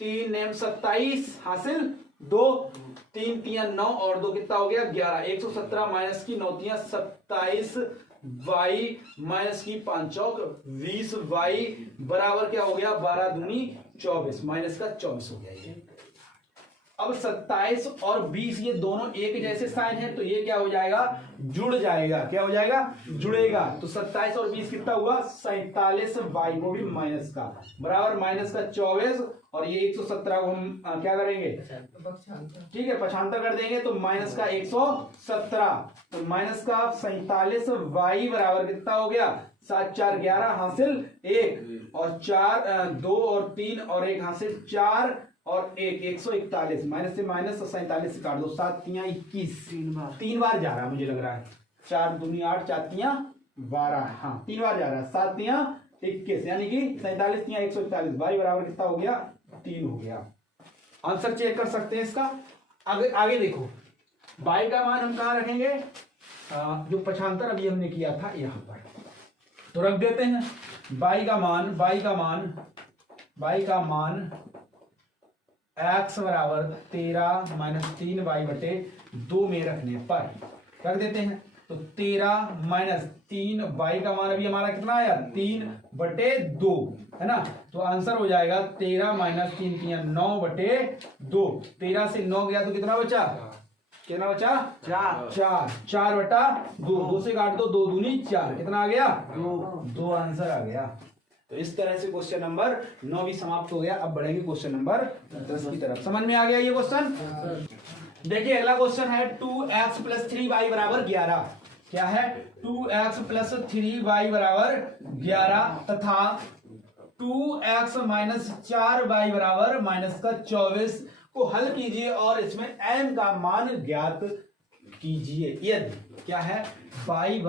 3 9 27 हासिल 2, 3 3 9 और 2 कितना हो गया 11, 117 -9 3 27 y -5 चौक 20 y बराबर क्या हो गया 12 दूनी 24, -24 हो गया ये। अब 27 और 20 ये दोनों एक जैसे साइन है, तो ये क्या हो जाएगा, जुड़ जाएगा। क्या हो जाएगा, जुड़ेगा। तो 27 और 20 कितना हुआ 47 y को भी माइनस का बराबर -24, और ये 117 को हम क्या करेंगे, ठीक है, पक्षांतर कर देंगे, तो -117, तो -47 y बराबर कितना हो गया 7 4 11 हासिल 1, और 4 2 और 3 और 1 हासिल 4 और 1 141, माइनस से माइनस 47 से काट दो, 7 3 21, 3 बार जा रहा है मुझे लग रहा है, 4 दूनी 8 4 3 12, हाँ 3 बार जा रहा है, 7 3 21, यानी कि 47 3 141, y बराबर कितना हो गया 3 हो गया। आंसर चेक कर सकते हैं इसका। आगे देखो, y का मान हम कहाँ रखेंगे, जो पक्षांतर अभी हमने किया था यहाँ पर, तो रख देते हैं y का मान x बराबर 13 - 3y/2 में रखने पर रख देते हैं। तो 13 माइनस 3, y का मान अभी हमारा कितना आया 3/2 है ना। तो आंसर हो जाएगा 13 माइनस 3 3 9/2। 13 से 9 गया तो कितना बचा, कितना बचा 4/2। 2 से काट दो, 2 दूनी 4, कितना आ गया 2 आंसर आ गया। तो इस तरह से क्वेश्चन नंबर 9 भी समाप्त हो गया। अब बढ़ेंगे क्वेश्चन नंबर 10 की तरफ। समझ में आ गया ये क्वेश्चन। देखिए अगला क्वेश्चन है 2x + 3y = 11। क्या है 2x + 3y = 11 तथा 2x - 4y = -24 को हल कीजिए और इसमें m का मान ज्ञात कीजिए। यदि क्या है y =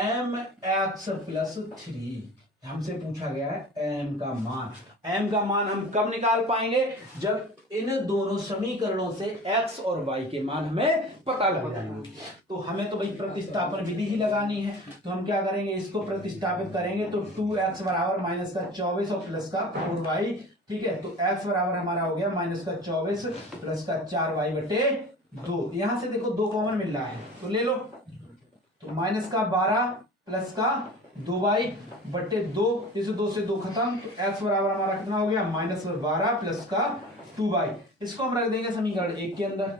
mx + 3, हमसे पूछा गया है m का मान। m का मान हम कब निकाल पाएंगे, जब इन दोनों समीकरणों से x और y के मान हमें पता लग जाएंगे। तो हमें तो भाई प्रतिस्थापन विधि ही लगानी है। तो हम क्या करेंगे, इसको प्रतिस्थापित करेंगे तो 2x = -24 और प्लस का 4y। ठीक है, तो x बराबर हमारा हो गया -24 प्लस का 4y/2। यहां से देखो 2 कॉमन मिल रहा है तो ले लो। तो -12 प्लस का 2y/2, इस 2 से 2 खत्म। तो x बराबर हमारा कितना हो गया -12 प्लस का 2y। इसको हम रख देंगे समीकरण 1 के अंदर।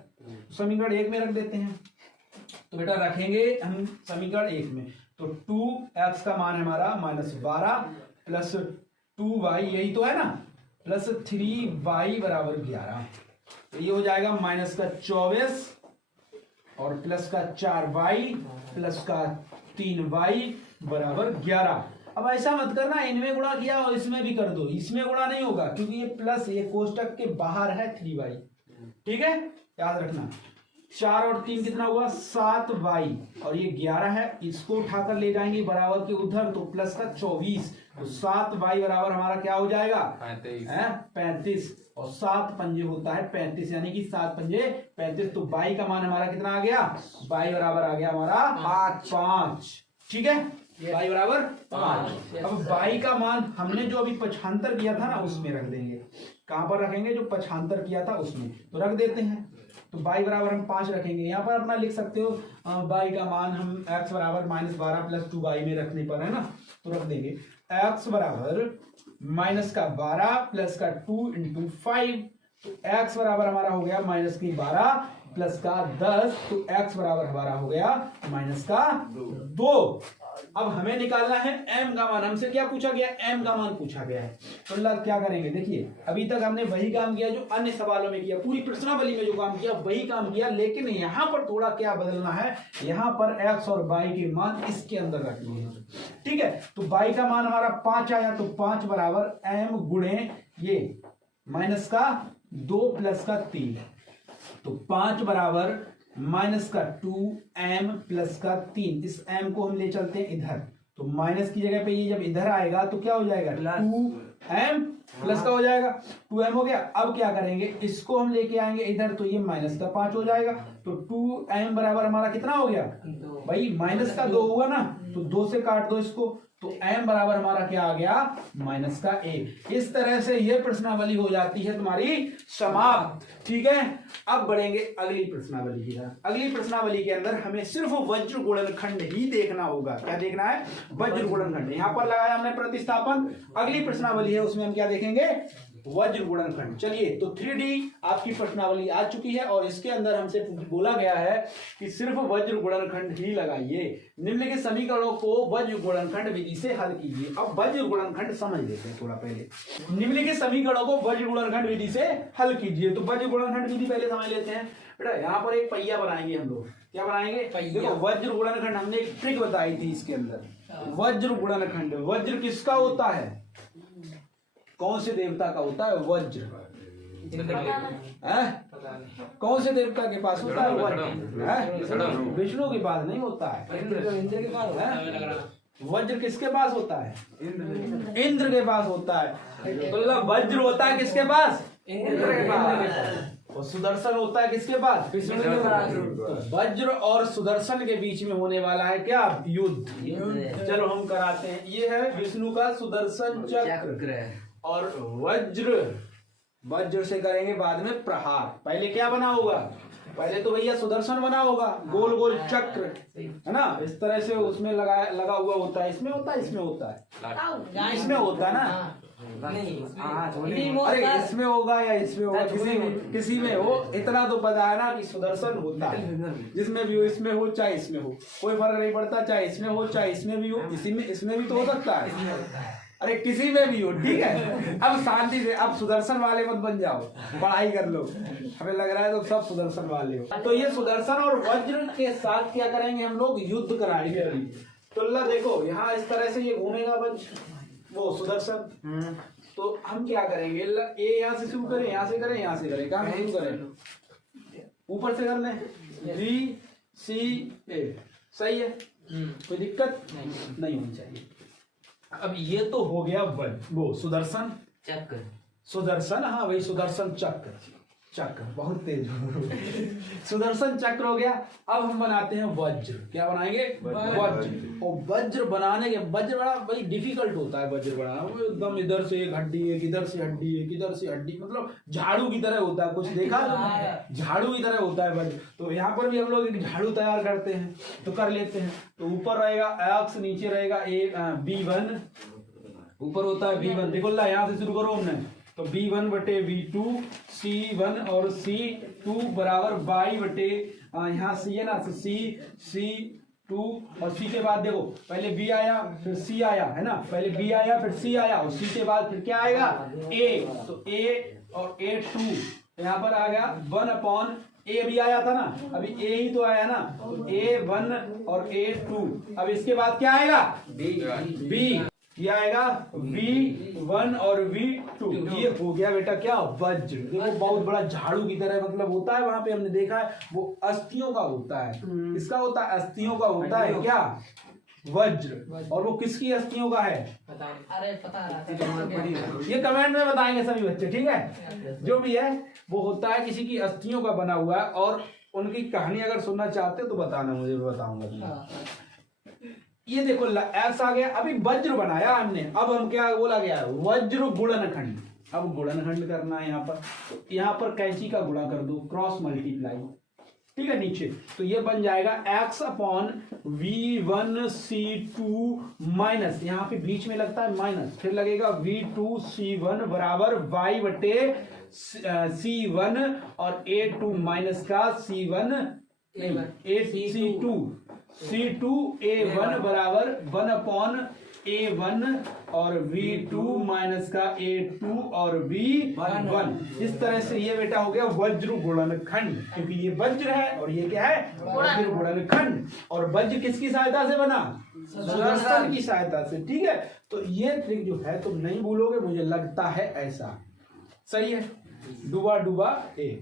समीकरण 1 में रख देते हैं। तो बेटा रखेंगे हम समीकरण 1 में, तो 2x का मान है हमारा -12 प्लस 2y, यही तो है ना, प्लस 3y = 11। तो ये हो जाएगा -24 और प्लस का 4y प्लस का 3y = 11। अब ऐसा मत करना इनमें गुणा किया और इसमें भी कर दो, इसमें गुणा नहीं होगा क्योंकि ये प्लस, ये कोष्टक के बाहर है 3y। ठीक है, याद रखना। 4 और 3 कितना हुआ 7y और ये 11 है, इसको उठाकर ले जाएंगे बराबर के उधर, तो प्लस का 24। तो 7y = हमारा क्या हो जाएगा 35 और 7 पंजे होता है 35, यानी कि 7 पंजे 35। तो y का मान हमारा कितना आ गया, y बराबर आ गया हमारा 5। ठीक है, y बराबर 5। अब y का मान हमने जो अभी पक्षांतर किया था ना उसमें रख देंगे। कहां पर रखेंगे, जो पक्षांतर किया था उसमें, तो रख देते हैं। तो y बराबर हम 5 रखेंगे। यहाँ पर अपना लिख सकते हो y का मान हम x बराबर -12 प्लस 2y में रखने पर, है ना, तो रख देंगे x बराबर -12 प्लस का 2 × 5। तो x बराबर हमारा हो गया -12 प्लस का 10। तो x बराबर हमारा हो गया -2। अब हमें निकालना है m का मान। हमसे क्या पूछा गया, m का मान पूछा गया है। तो क्या करेंगे, देखिए अभी तक हमने वही काम किया जो अन्य सवालों में किया, पूरी प्रश्नावली में जो काम किया वही काम किया, लेकिन यहाँ पर थोड़ा क्या बदलना है, यहाँ पर x और y के मान इसके अंदर रखने हैं। ठीक है, तो y का मान हमारा 5 आया, तो 5 बराबर m गुणे ये -2 प्लस का 3। तो 5 बराबर -2m प्लस का 3। इस m को हम ले चलते हैं इधर, तो माइनस की जगह पे ये जब इधर आएगा तो क्या हो जाएगा 2m प्लस का हो जाएगा, 2m हो गया। अब क्या करेंगे, इसको हम लेके आएंगे इधर, तो ये -5 हो जाएगा। तो 2m बराबर हमारा कितना हो गया भाई, -2 हुआ ना, तो 2 से काट दो इसको, तो m बराबर हमारा क्या आ गया -1। इस तरह से ये प्रश्नावली हो जाती है तुम्हारी समाप्त। ठीक है, अब बढ़ेंगे अगली प्रश्नावली की तरफ। अगली प्रश्नावली के अंदर हमें सिर्फ वज्र गुणनखंड ही देखना होगा। क्या देखना है, वज्र गुणनखंड। यहाँ पर लगाया हमने प्रतिस्थापन। अगली प्रश्नावली है उसमें हम क्या देखेंगे, वज्र गुणनखंड। चलिए, तो 3D आपकी प्रश्नावली आ चुकी है और इसके अंदर हमसे बोला गया है कि सिर्फ वज्र गुणनखंड ही लगाइए। निम्नलिखित समीकरणों को वज्र गुणनखंड विधि से हल कीजिए। अब वज्र गुणनखंड समझ लेते हैं थोड़ा पहले। निम्नलिखित समीकरणों को वज्र गुणनखंड विधि से हल कीजिए। तो वज्र गुणनखंड विधि पहले समझ लेते हैं। बेटा यहाँ पर एक पहिया बनाएंगे हम लोग। क्या बनाएंगे, देखो वज्र गुणनखंड हमने एक ट्रिक बताई थी इसके अंदर। वज्र गुणनखंड, वज्र किसका होता है, कौन से देवता का होता है वज्र, कौन से देवता के पास होता है वज्र, विष्णु के पास नहीं होता है, इंद्र के पास है। वज्र किसके पास होता है, इंद्र के पास होता है। तो वज्र होता है किसके पास, इंद्र के पास। और सुदर्शन होता है किसके पास, विष्णु के पास। तो वज्र और सुदर्शन के बीच में होने वाला है क्या, युद्ध। चलो हम कराते हैं। ये है विष्णु का सुदर्शन चक्र और वज्र वज्र से करेंगे बाद में प्रहार। पहले क्या बना होगा, पहले तो भैया सुदर्शन बना होगा, गोल गोल चक्र है ना, इस तरह से उसमें लगा हुआ होता है, इसमें होता है, इसमें होता है, इसमें होता है ना, अरे इसमें होगा या इसमें होगा, किसी में हो, इतना तो पता है ना कि सुदर्शन होता है, जिसमें भी हो, इसमें हो चाहे इसमें हो, कोई फर्क नहीं पड़ता, चाहे इसमें हो चाहे इसमें भी हो, इसमें भी तो हो सकता है, अरे किसी में भी हो, ठीक है। अब शांति से, अब सुदर्शन वाले मत बन जाओ, पढ़ाई कर लो, हमें लग रहा है तो सब सुदर्शन वाले हो। तो ये सुदर्शन और वज्र के साथ क्या करेंगे हम लोग, युद्ध कराएंगे अभी। तो अल्लाह देखो यहाँ इस तरह से ये घूमेगा वो सुदर्शन, तो हम क्या करेंगे, ए यहाँ से शुरू करें, यहाँ से करें, यहाँ से करें, कहाँ शुरू करें, ऊपर से कर लें, बी सी ए, सही है, कोई दिक्कत नहीं होनी चाहिए। अब ये तो हो गया वो सुदर्शन चक्र, सुदर्शन, हाँ वही सुदर्शन चक्र, चक्र बहुत तेज सुदर्शन चक्र हो गया। अब हम बनाते हैं वज्र, क्या बनाएंगे, वज्र। और वज्र बनाने के, वज्र बड़ा भाई डिफिकल्ट होता है वज्र बनाना, वो एकदम इधर से एक हड्डी है, इधर से हड्डी है, इधर से हड्डी, मतलब झाड़ू की तरह होता है, कुछ देखा झाड़ू की तरह होता है वज्र। तो यहाँ पर भी हम लोग एक झाड़ू तैयार करते हैं, तो कर लेते हैं। तो ऊपर रहेगा एक्स, नीचे रहेगा B1, ऊपर होता है V1, देखो ला यहाँ से शुरू करो हमने, तो B1 बटे V2, C1 और C2 बराबर Y बटे यहाँ C है ना, तो C2 और C के बाद देखो पहले B आया फिर C आया है ना, पहले B आया फिर C आया और C के बाद फिर क्या आएगा A, तो A और A2 यहाँ पर आ गया 1 A भी आया था ना, अभी A ही तो आया ना, तो A1 और A2, अब इसके बाद क्या आएगा B, ये आएगा V1 और V2, ये हो गया बेटा क्या, वज्र। देखो बहुत बड़ा झाड़ू की तरह मतलब होता है, वहां पे हमने देखा है वो अस्थियों का होता है, किसका होता है, अस्थियों का होता है क्या, वज्र। और वो किसकी अस्थियों का है, अरे पता ये कमेंट में बताएंगे सभी बच्चे, ठीक है, जो भी है वो होता है किसी की अस्थियों का बना हुआ है। और उनकी कहानी अगर सुनना चाहते हो तो बताना, मुझे बताऊंगा। ये देखो एक्स आ गया, अभी वज्र बनाया हमने, अब हम क्या बोला गया, वज्र गुणनखंड। अब गुणनखंड करना है यहाँ पर, तो यहाँ पर कैंची का गुणा कर दो, क्रॉस मल्टीप्लाई, ठीक है, नीचे, तो ये बन जाएगा x अपॉन V1C2 माइनस, यहाँ पे बीच में लगता है माइनस, फिर लगेगा V2C1 बराबर y बटे C1 और A2 माइनस का C1 C2A1 बराबर 1 अपॉन A1 और V2 माइनस का A2 और V1। इस तरह से ये बेटा हो गया वज्र गुणनखंड, क्योंकि ये वज्र है और ये क्या है, वज्र गुणनखंड। और वज्र किसकी सहायता से बना, सुदर्शन की सहायता से, ठीक है। तो ये ट्रिक जो है तुम नहीं भूलोगे, मुझे लगता है ऐसा, सही है, डुबा डुबा एक।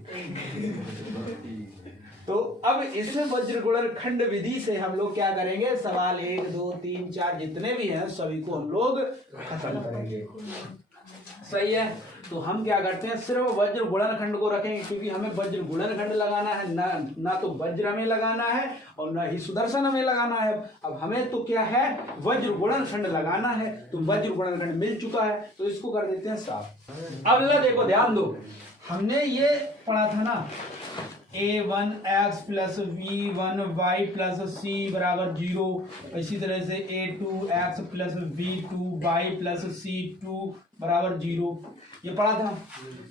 तो अब इसमें वज्र गुणनखंड विधि से हम लोग क्या करेंगे, सवाल 1 2 3 4 जितने भी हैं सभी को हम लोग खत्म करेंगे, सही है। तो हम क्या करते हैं, सिर्फ वज्र गुणनखंड को रखेंगे, क्योंकि हमें वज्र गुणनखंड लगाना है, ना तो वज्र हमें लगाना है और ना ही सुदर्शन हमें लगाना है। अब हमें तो क्या है, वज्र गुणनखंड लगाना है, तो वज्र गुणनखंड मिल चुका है, तो इसको कर देते हैं साफ। अब देखो ध्यान दो, हमने ये पढ़ा था ना, A1x plus V1y plus C बराबर 0, इसी तरह से A2x plus V2y plus C2 बराबर 0, ये पढ़ा था।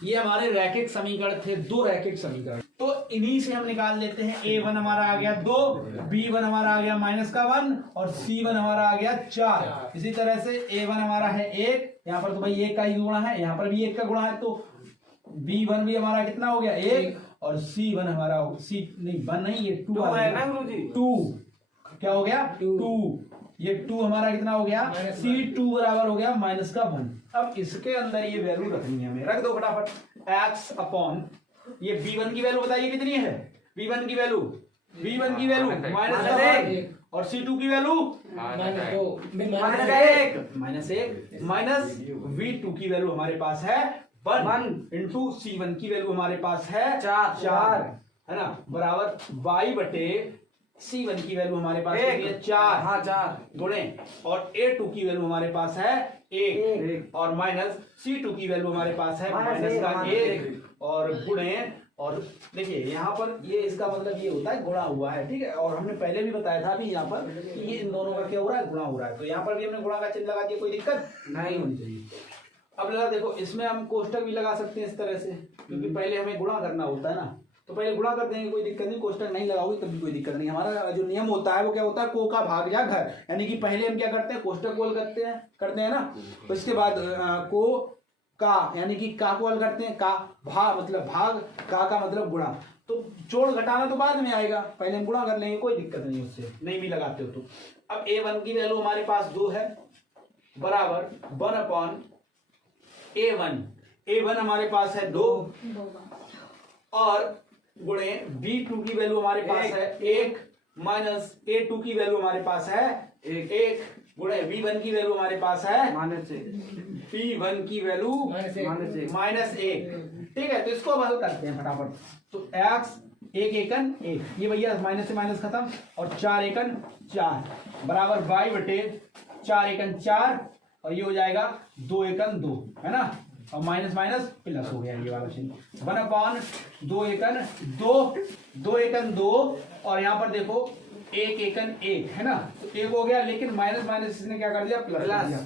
ये हमारे रैखिक समीकरण थे, 2 रैखिक समीकरण, तो इन्हीं से हम निकाल लेते हैं। A1 हमारा आ गया 2, B1 हमारा आ गया -1 और C1 हमारा आ गया 4। इसी तरह से A1 हमारा है 1, यहाँ पर तो भाई 1 का ही गुणा है, यहाँ पर भी 1 का गुणा है, तो B1 भी हमारा कितना हो गया 1 और C1 हमारा C1 नहीं ये 2 क्या हो गया 2, ये 2 हमारा कितना हो गया, C2 बराबर हो गया -1। अब इसके अंदर ये वैल्यू रखनी है हमें, रख दो फटाफट, x अपॉन ये B1 की वैल्यू बताइए कितनी है, B1 की वैल्यू -1 और C2 की वैल्यू -1 माइनस V2 की वैल्यू हमारे पास है 1 इंटू C1 की वैल्यू हमारे पास है 4 है ना, बराबर y बटे C1 की वैल्यू हमारे पास है 4 गुणे और A2 की वैल्यू हमारे पास है 1 और माइनस C2 की वैल्यू हमारे पास है माइनस का 1 और गुणे, और देखिए यहाँ पर ये इसका मतलब ये होता है गुणा हुआ है, ठीक है। और हमने पहले भी बताया था अभी यहाँ पर कि ये इन दोनों का क्या हो रहा है, गुणा हो रहा है। तो यहाँ पर भी हमने गुणा का चिन्ह लगा दिया, कोई दिक्कत नहीं होनी चाहिए। अब लगा देखो, इसमें हम कोष्टक भी लगा सकते हैं इस तरह से, क्योंकि पहले हमें गुणा करना होता है ना, तो पहले गुणा कर देंगे, कोई दिक्कत नहीं। कोष्टक नहीं लगाओगे तभी कोई दिक्कत नहीं। हमारा जो नियम होता है वो क्या होता है, को का भाग या घर, यानी कि पहले हम क्या करते हैं, कोष्टक को हल करते हैं ना, तो इसके बाद को का यानी कि का को हल करते हैं, का भाग मतलब भाग, का मतलब गुणा, तो जोड़ घटाना तो बाद में आएगा, पहले हम गुणा कर लेंगे, कोई दिक्कत नहीं उससे, नहीं भी लगाते हो तो। अब a1 की वैल्यू हमारे पास 2 है, बराबर 1/a1, a1 हमारे पास है 2 और गुणे b2 की वैल्यू हमारे पास है 1 माइनस a2 की वैल्यू हमारे पास है 1 गुणे b1 की वैल्यू हमारे पास है b1 की वैल्यू -1, ठीक है। तो इसको अब हल करते हैं फटाफट। तो x 1 एकन 1, ये भैया माइनस से माइनस खत्म, और 4 एकन 4 बराबर y बटे 4 एकन 4, और ये हो जाएगा 2 एकन 2, है ना, और माइनस माइनस प्लस हो गया ये वाला चिन्ह। 1/2 एकन 2, 2 एकन 2, और यहाँ पर देखो 1 एकन 1, है ना, तो 1 हो गया, लेकिन माइनस माइनस इसने क्या कर दिया, प्लस कर दिया,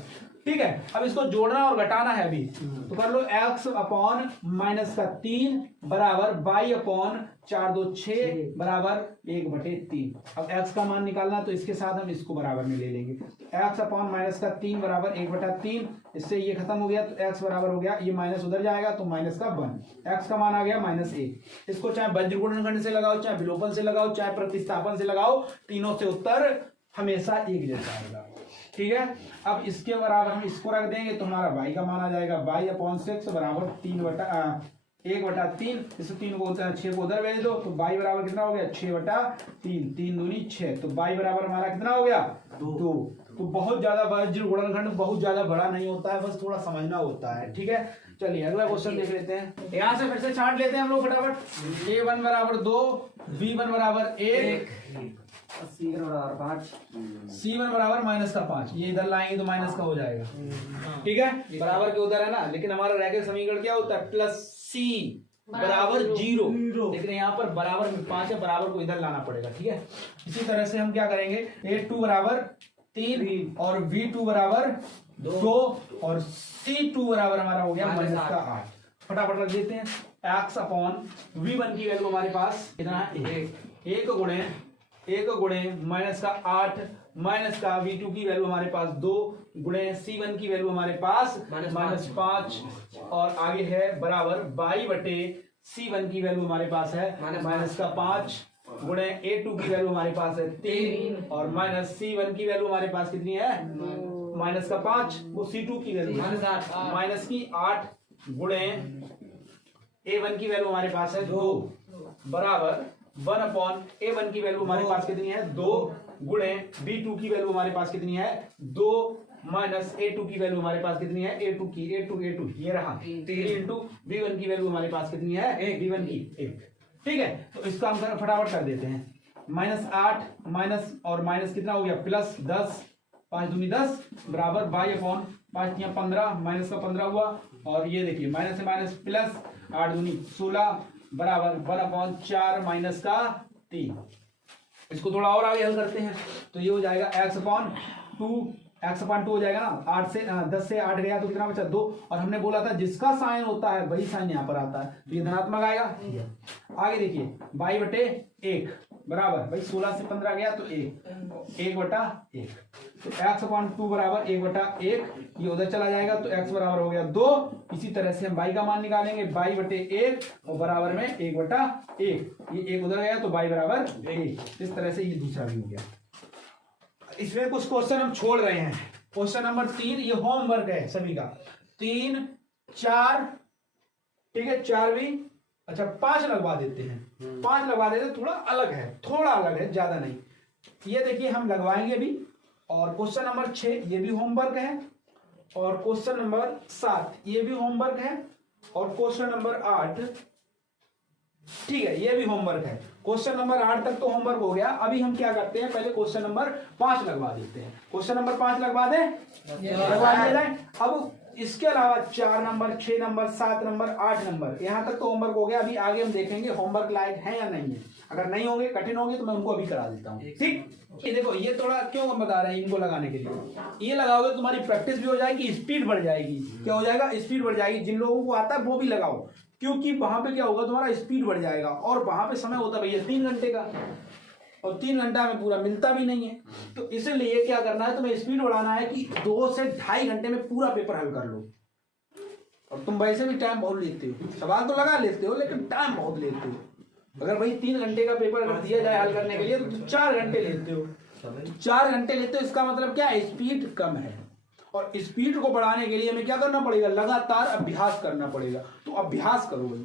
ठीक है। अब इसको जोड़ना और घटाना है अभी, तो कर लो x अपॉन माइनस का 3 बराबर y अपॉन 4 2 6 बराबर 1/3। अब x का मान निकालना, तो इसके साथ हम इसको बराबर में ले लेंगे। x अपॉन माइनस का 3 बराबर 1/3, इससे ये खत्म हो गया, तो x बराबर हो गया, ये माइनस उधर जाएगा तो माइनस का 1, x का मान आ गया -1। इसको चाहे वज्रगुणनखंड से लगाओ, चाहे विलोपन से लगाओ, चाहे प्रतिस्थापन से लगाओ, तीनों से उत्तर हमेशा एक जैसा आएगा, ठीक है। अब इसके बराबर हम इसको रख देंगे, तो हमारा y का मान आ जाएगा y अपॉन 6 बराबर 1/3, इस 3 को होता है 6 को उधर भेज दो, तो y बराबर कितना हो गया, 6/3, 3 दूनी 6, तो y बराबर हमारा कितना हो गया, 2। तो बहुत ज्यादा वज्र गुणनखंड बहुत ज्यादा बड़ा नहीं होता है, बस थोड़ा समझना होता है, ठीक है। चलिए अगला क्वेश्चन देख लेते हैं। यहाँ से फिर से छांट लेते हैं हम लोग फटाफट। a1 बराबर 2, b1 बराबर 1, C1 बराबर माइनस का 5, ये इधर लाएंगे तो माइनस का हो जाएगा, ठीक है, बराबर के उधर है ना। लेकिन हमारा रैखिक समीकरण क्या होता है, प्लस c बराबर 0, लेकिन यहाँ पर बराबर में 5 है, बराबर को इधर लाना पड़ेगा, ठीक है। इसी तरह से हम क्या करेंगे, a2 बराबर 3 और b2 बराबर 2 और c2 बराबर हमारा हो गया माइनस का 8। फटाफट रख देते हैं। x अपॉन v1 की वैल्यू हमारे पास कितना है, 1 गुणे माइनस का 8 माइनस का v2 की वैल्यू हमारे पास 2 गुणे c1 की वैल्यू हमारे पास -5, और आगे है बराबर y बटे c1 की वैल्यू हमारे पास है माइनस का 5 गुणे a2 की वैल्यू हमारे पास है 3 और माइनस c1 की वैल्यू हमारे पास कितनी है, माइनस का 5, वो c2 की वैल्यू माइनस की 8 गुणे a1 की वैल्यू हमारे पास है 2 बराबर 1/a1 की वैल्यू हमारे पास कितनी है, 2 गुणे b2 की वैल्यू हमारे पास कितनी है, 2 माइनस a2 की वैल्यू हमारे पास कितनी है, a2 ये रहा 3 इंटू b1 की वैल्यू हमारे पास कितनी है, b1 की 1, ठीक है। तो इसको हम फटाफट कर देते हैं, -8 माइनस और माइनस कितना हो गया, प्लस 10, 5 दूनी 10 बराबर y अपॉन 5 या 15, माइनस का 15 हुआ, और ये देखिए माइनस से माइनस प्लस 8 दूनी 16 बराबर 1/4 माइनस का 3। इसको थोड़ा और आगे हल करते हैं, तो ये हो जाएगा x अपॉन 2 हो जाएगा ना, 10 से 8 गया तो कितना बचा, 2, और हमने बोला था जिसका साइन होता है वही साइन यहाँ पर आता है, तो ये धनात्मक आएगा। आगे देखिए y बटे 1 बराबर, भाई 16 से 15 गया तो 1/1, तो x अपॉन 2 बराबर 1/1, ये उधर चला जाएगा तो x बराबर हो गया 2। इसी तरह से हम y का मान निकालेंगे, y बटे 1 और बराबर में 1/1, ये 1 उधर गया तो y बराबर 1। इस तरह से ये दूसरा भी हो गया। इसमें कुछ क्वेश्चन हम छोड़ रहे हैं। क्वेश्चन नंबर 3, ये होमवर्क है सभी का, 3 4, ठीक है, 4 भी, अच्छा 5 लगवा देते हैं, 5 लगवा देते हैं, थोड़ा अलग है, ज्यादा नहीं। ये देखिए हम लगवाएंगे भी। और क्वेश्चन नंबर 6 ये भी होमवर्क है, और क्वेश्चन नंबर 7 ये भी होमवर्क है, और क्वेश्चन नंबर 8, ठीक है, ये भी होमवर्क है। क्वेश्चन नंबर 8 तक तो होमवर्क हो गया। अभी हम क्या करते हैं, पहले क्वेश्चन नंबर 5 लगवा देते हैं। क्वेश्चन नंबर 5 लगवा दें, लगवा दिया जाए। अब इसके अलावा 4 नंबर, 6 नंबर, 7 नंबर, 8 नंबर, यहाँ तक तो होमवर्क हो गया। अभी आगे हम देखेंगे होमवर्क लायक है या नहीं है। अगर नहीं होंगे, कठिन होंगे, तो मैं उनको अभी करा देता हूँ। ठीक, ये देखो, ये थोड़ा क्यों हम बता रहे हैं इनको लगाने के लिए। ये लगाओगे तो तुम्हारी प्रैक्टिस भी हो जाएगी, स्पीड बढ़ जाएगी। क्या हो जाएगा, स्पीड बढ़ जाएगी। जिन लोगों को आता है वो भी लगाओ, क्योंकि वहां पे क्या होगा, तुम्हारा स्पीड बढ़ जाएगा। और वहां पे समय होता है भैया 3 घंटे का, और 3 घंटा में पूरा मिलता भी नहीं है। तो इसलिए क्या करना है, तुम्हें स्पीड बढ़ाना है कि 2 से 2.5 घंटे में पूरा पेपर हल कर लो। और तुम वैसे भी टाइम बहुत लेते हो, सवाल तो लगा लेते हो लेकिन टाइम बहुत लेते हो। अगर भाई 3 घंटे का पेपर अगर दिया जाए हल करने के लिए तो 4 घंटे लेते हो। 4 घंटे लेते हो, इसका मतलब क्या है, स्पीड कम है। और स्पीड को बढ़ाने के लिए हमें क्या करना पड़ेगा, लगातार अभ्यास करना पड़ेगा। तो अभ्यास करो भाई,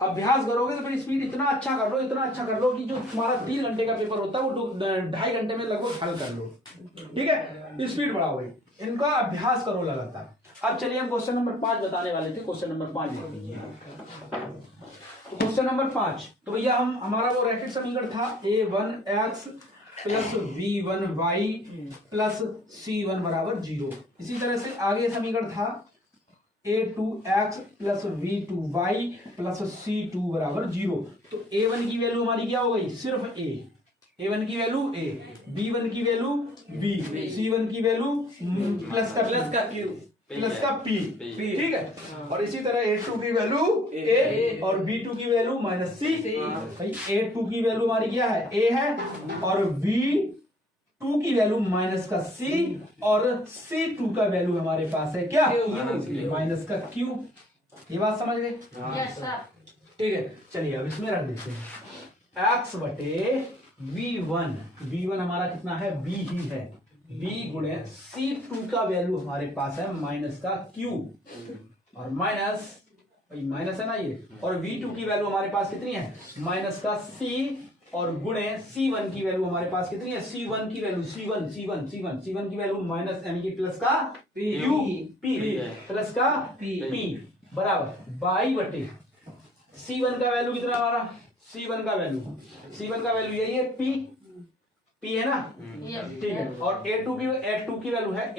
अभ्यास करोगे तो फिर स्पीड इतना अच्छा कर लो, इतना अच्छा कर लो कि जो तुम्हारा 3 घंटे का पेपर होता है वो 2.5 घंटे में लगभग हल कर लो। ठीक है, स्पीड बढ़ाओ भाई, इनका अभ्यास करो लगातार। अब चलिए हम क्वेश्चन नंबर 5 बताने वाले थे। क्वेश्चन नंबर 5 देख लीजिए। तो क्वेश्चन नंबर 5, तो भैया हमारा वो रैखिक समीकरण था a1x plus v1y plus c1 बराबर 0। इसी तरह से आगे समीकरण था a2x plus v2y plus c2 बराबर 0। तो a1 की वैल्यू हमारी क्या हो गई, सिर्फ a1 की वैल्यू a, b1 की वैल्यू b, c1 की वैल्यू प्लस का p, ठीक है। और इसी तरह a2 की वैल्यू a और b2 की वैल्यू माइनस c। भाई a2 की वैल्यू हमारी क्या है, a है, और v2 की वैल्यू माइनस का c, और c2 का वैल्यू हमारे पास है क्या, माइनस का q। ये बात समझ गए? ठीक है, चलिए अब इसमें रख देते हैं x बटे v1 हमारा कितना है, b ही है, b गुणे c2 का वैल्यू हमारे पास है माइनस का q, और माइनस है ना ये, और v2 की वैल्यू हमारे पास कितनी है, माइनस का c, और गुणे c1 की वैल्यू हमारे पास कितनी है, c1 की वैल्यू c1 की वैल्यू माइनस यानी कि प्लस का p प्लस का p बराबर बाई बटे c1 का वैल्यू कितना हमारा, c1 का वैल्यू यही है p है ना, ठीक है। और a2 की वैल्यू है a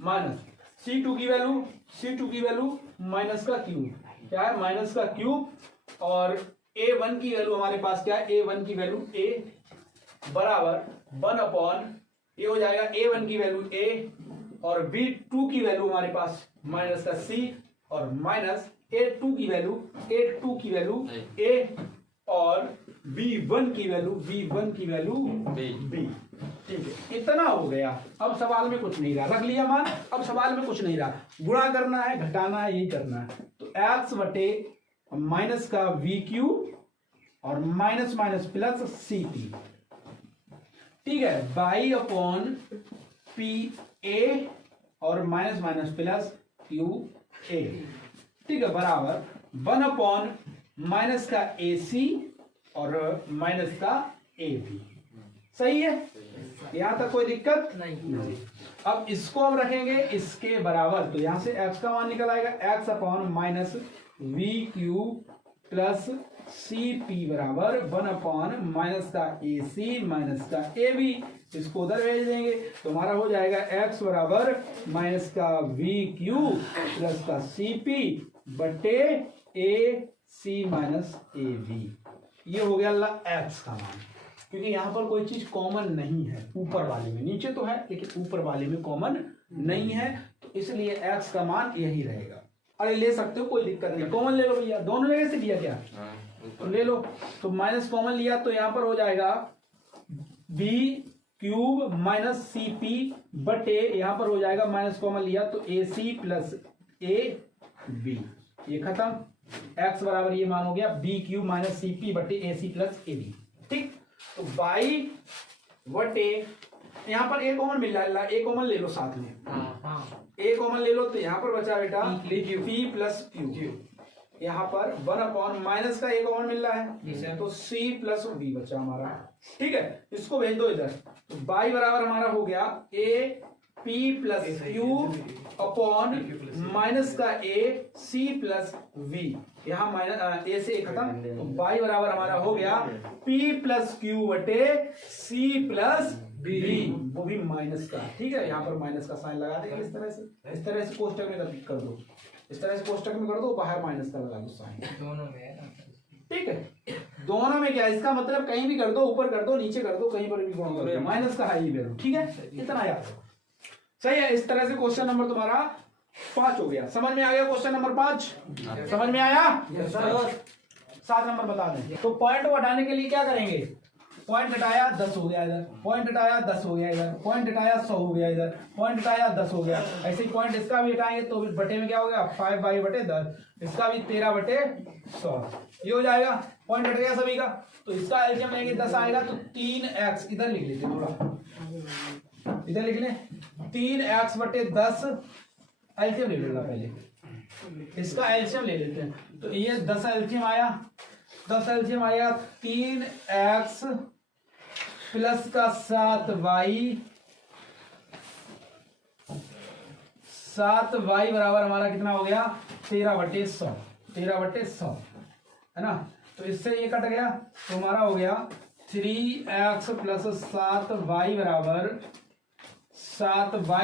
माइनस c2 की वैल्यू माइनस का q, क्या है, माइनस का q, और a1 की वैल्यू हमारे पास क्या है, a1 की वैल्यू a बराबर 1 अपॉन ये हो जाएगा a1 की वैल्यू a, और b2 की वैल्यू हमारे पास माइनस का c, और माइनस a2 की वैल्यू a, और v1 की वैल्यू b। ठीक है, इतना हो गया। अब सवाल में कुछ नहीं रहा, रख लिया मान, अब सवाल में कुछ नहीं रहा, गुणा करना है, घटाना है, यही करना है। तो x बटे माइनस का vq और माइनस प्लस cp, ठीक है, बाई अपॉन pa और माइनस प्लस qa, ठीक है, बराबर 1 अपॉन माइनस का ac और माइनस का ab। सही है, यहां तक कोई दिक्कत नहीं। अब इसको हम रखेंगे इसके बराबर, तो यहां से x का मान निकल आएगा, x upon minus vq plus cp बराबर 1 अपॉन माइनस का ac माइनस का ab। इसको उधर भेज देंगे तो हमारा हो जाएगा x बराबर माइनस का vq प्लस का cp बटे ac माइनस ab। ये हो गया x का मान, क्योंकि यहाँ पर कोई चीज कॉमन नहीं है ऊपर वाले में, नीचे तो है लेकिन ऊपर वाले में कॉमन नहीं है, तो इसलिए x का मान यही रहेगा। अरे ले सकते हो, कोई दिक्कत नहीं, कॉमन ले लो भैया, दोनों जगह से लिया क्या, तो ले लो। तो माइनस कॉमन लिया तो यहाँ पर हो जाएगा b क्यूब माइनस cp बटे, यहाँ पर हो जाएगा माइनस कॉमन लिया तो ac प्लस ab। ये खत्म, x बराबर ये मान हो गया b क्यूब माइनस cp बटे ac प्लस ab। ठीक, तो बाई बटे यहाँ पर a कॉमन मिल रहा है, a कॉमन ले लो साथ में, a कॉमन ले लो तो यहाँ पर बचा बेटा p प्लस q, यहाँ पर 1 अपॉन माइनस का a कॉमन मिल रहा है तो c प्लस b बचा हमारा। ठीक है, इसको भेज दो इधर, तो बाई बराबर हमारा हो गया a P plus Q upon minus का A C प्लस V। यहाँ माइनस A से A खत्म, तो y बराबर हमारा हो गया P प्लस क्यू बटे C प्लस V, वो भी माइनस का। ठीक है, यहाँ पर माइनस का साइन लगा देंगे इस तरह से कोष्टक में कर दो, इस तरह से कोष्टक में कर दो, बाहर माइनस का लगा दो साइन। दोनों में, ठीक है, दोनों में क्या, इसका मतलब कहीं भी कर दो, ऊपर कर दो, नीचे कर दो, कहीं पर भी गुणा कर दो, माइनस का है ही वैल्यू। ठीक है, इतना याद रखो। सही है, इस तरह से क्वेश्चन नंबर तुम्हारा 5 हो गया। समझ में आ गया क्वेश्चन नंबर 5? समझ में आया? 7 नंबर बता दें। तो पॉइंट को हटाने के लिए क्या करेंगे? पॉइंट हटाया 10 हो गया इधर, पॉइंट हटाया 10 हो गया इधर, पॉइंट हटाया 100 हो गया इधर, पॉइंट हटाया 10 हो गया। ऐसे ही पॉइंट इसका भी हटाएंगे तो बटे में क्या हो गया 5/10, इसका भी 13/100, ये हो जाएगा। पॉइंट हट गया सभी का, तो इसका एलसीएम लेंगे 10 आएगा, तो 3x इधर लिख लेते थोड़ा, इधर लिख लें 3x/10 एलसीएम ले लेगा। पहले इसका एलसीएम ले लेते हैं, तो ये 10 एलसीएम आया, 10 एलसीएम आया 3x प्लस का 7y बराबर हमारा कितना हो गया 13/100, 13/100 है ना। तो इससे ये कट गया, तो हमारा हो गया 3x प्लस 7y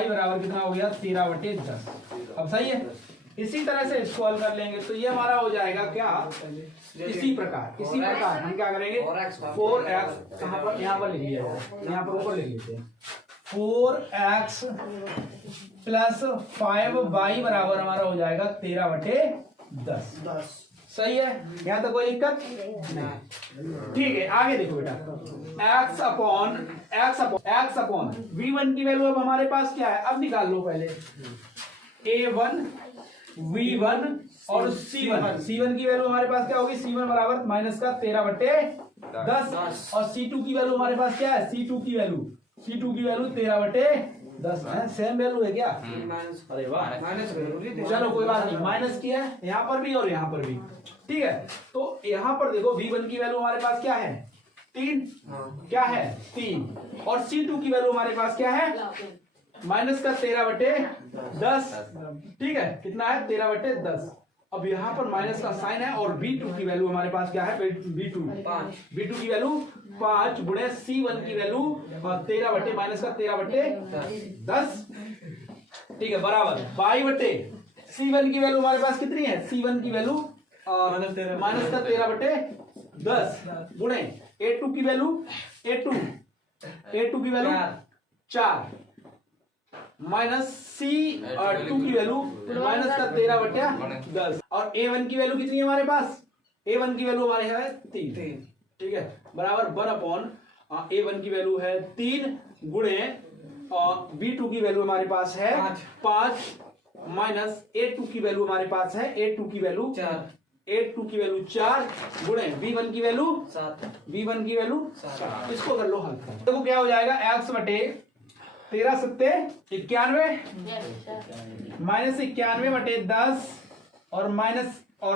बराबर कितना हो गया 13/10। अब सही है, इसी तरह से इसको हल कर लेंगे, तो ये हमारा हो जाएगा क्या, इसी प्रकार हम क्या करेंगे 4x, कहाँ पर, यहाँ पर लिख लिया, यहाँ पर ऊपर लिख लेते हैं 4x प्लस 5y बराबर हमारा हो जाएगा 13/10। सही है, यहाँ तक कोई दिक्कत नहीं। ठीक है, आगे देखो बेटा, x अपॉन v1 की वैल्यू अब हमारे पास क्या है, अब निकाल लो पहले a1 v1 और c1 की वैल्यू हमारे पास क्या होगी, c1 बराबर माइनस का 13/10, और c2 की वैल्यू हमारे पास क्या है, c2 की वैल्यू 13/10 है। सेम वैल्यू है क्या? अरे वाह, चलो कोई बात नहीं, माइनस किया है यहाँ पर भी और यहाँ पर भी। ठीक है, तो यहाँ पर देखो v1 की वैल्यू हमारे पास क्या है 3, क्या है 3, और c2 की वैल्यू हमारे पास क्या है माइनस का 13/10। ठीक है, कितना है 13/10। अब यहाँ पर माइनस का साइन है, और b2 की वैल्यू हमारे पास क्या है, b2 की वैल्यू 5 गुणे c1 की वैल्यू 13 माइनस का 13/10। ठीक है, बराबर y/c1 की वैल्यू हमारे पास कितनी है, c1 की वैल्यू माइनस का 13/10 गुणे a2 की वैल्यू 4 माइनस c2 की वैल्यू माइनस का 13/10, और a1 की वैल्यू कितनी है हमारे पास, a1 की वैल्यू हमारे है 3। ठीक है, बराबर 1 a1 की वैल्यू है 3 गुणे b2 की वैल्यू हमारे पास है 5 माइनस a2 की वैल्यू हमारे पास है a2 की वैल्यू 4 गुणे v1 की वैल्यू 7। इसको कर लो हल। देखो क्या हो जाएगा, x बटे 13 सत्ते 91 माइनस 91/10 और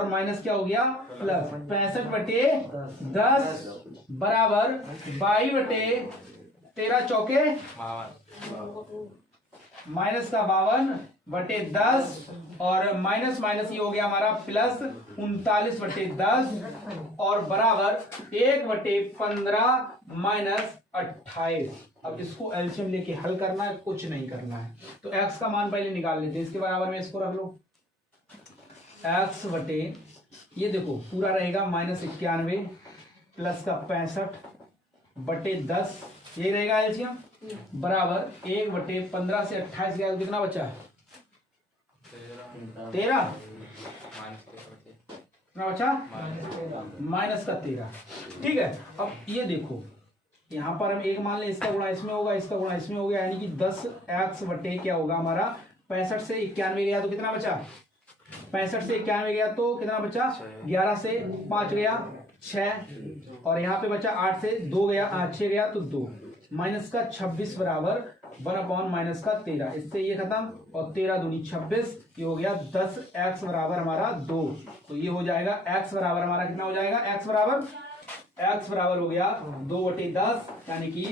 माइनस क्या हो गया प्लस 65/10 बराबर 22/13 चौके माइनस का 52/10 और माइनस ये हो गया हमारा प्लस 39/10 और बराबर 1/15 माइनस 28। अब इसको एलसीएम लेके हल करना है, कुछ नहीं करना है। तो x का मान पहले निकाल लेते हैं, इसके बराबर में इसको रख लो x बटे, ये देखो पूरा रहेगा -91 प्लस का 65/10, ये रहेगा एलसीएम बराबर 1/15 से 28 गया तो कितना बचा 13, कितना बचा माइनस का 13। ठीक है, अब ये देखो यहाँ पर हम एक मान लें, इसका गुणा इसमें होगा, इसका गुणा इसमें हो गया, यानी कि 10x बटे क्या होगा हमारा 65 से 91 गया तो कितना बचा 65 से 91 गया तो कितना बचा 11 से 5 गया 6 और यहाँ पे बचा 8 से 2 गया 6 गया तो 2 माइनस का 26 बराबर 1 माइनस का 13, इससे ये खत्म और 13 दूनी 26, ये हो गया 10x बराबर हमारा 2। तो ये हो जाएगा x बराबर हमारा कितना हो जाएगा, x बराबर हो गया 2/10 यानी कि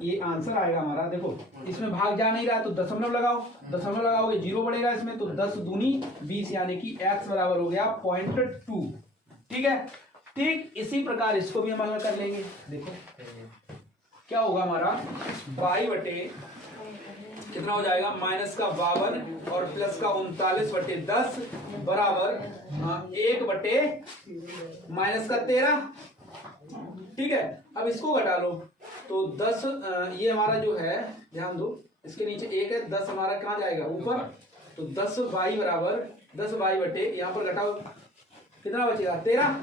ये आंसर आएगा हमारा। देखो इसमें भाग जा नहीं रहा तो दशमलव लगाओ, दशमलव लगाओगे 0 बढ़ेगा इसमें, तो 10 दूनी 20 यानी कि x बराबर हो गया 0.2। ठीक है, ठीक इसी प्रकार इसको भी हम हल कर लेंगे। देखो क्या होगा हमारा, y बटे कितना हो जाएगा, माइनस का 52 और प्लस का 39/10 बराबर 1 बटे माइनस का 13। ठीक है, अब इसको घटा लो तो 10, ये हमारा जो है ध्यान दो इसके नीचे 1 है, 10 हमारा कहाँ जाएगा ऊपर, तो 10y बराबर 10y बटे यहाँ पर घटाओ कितना बचेगा 13,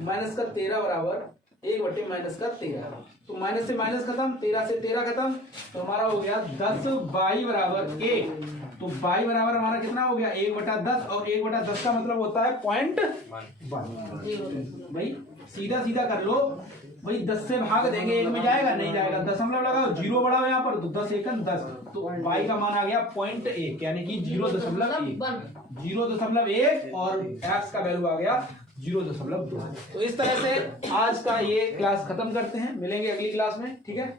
माइनस का 13 बराबर 1 बटे माइनस का 13, तो माइनस से माइनस खत्म, 13 से 13 खत्म, तो हमारा हो गया 10y बराबर 1। तो y बराबर हमारा कितना हो गया 1/10, और 1/10 का मतलब होता है 0.1। भाई सीधा सीधा कर लो, भाई 10 से भाग देंगे 1 में जाएगा नहीं जाएगा, दशमलव लगाओ 0 बढ़ाओ यहाँ पर, तो 10 × 10, तो y का मान आ गया 0.1 यानी कि 0.1 और x का वैल्यू आ गया 0.2। तो इस तरह से आज का ये क्लास खत्म करते हैं, मिलेंगे अगली क्लास में। ठीक है।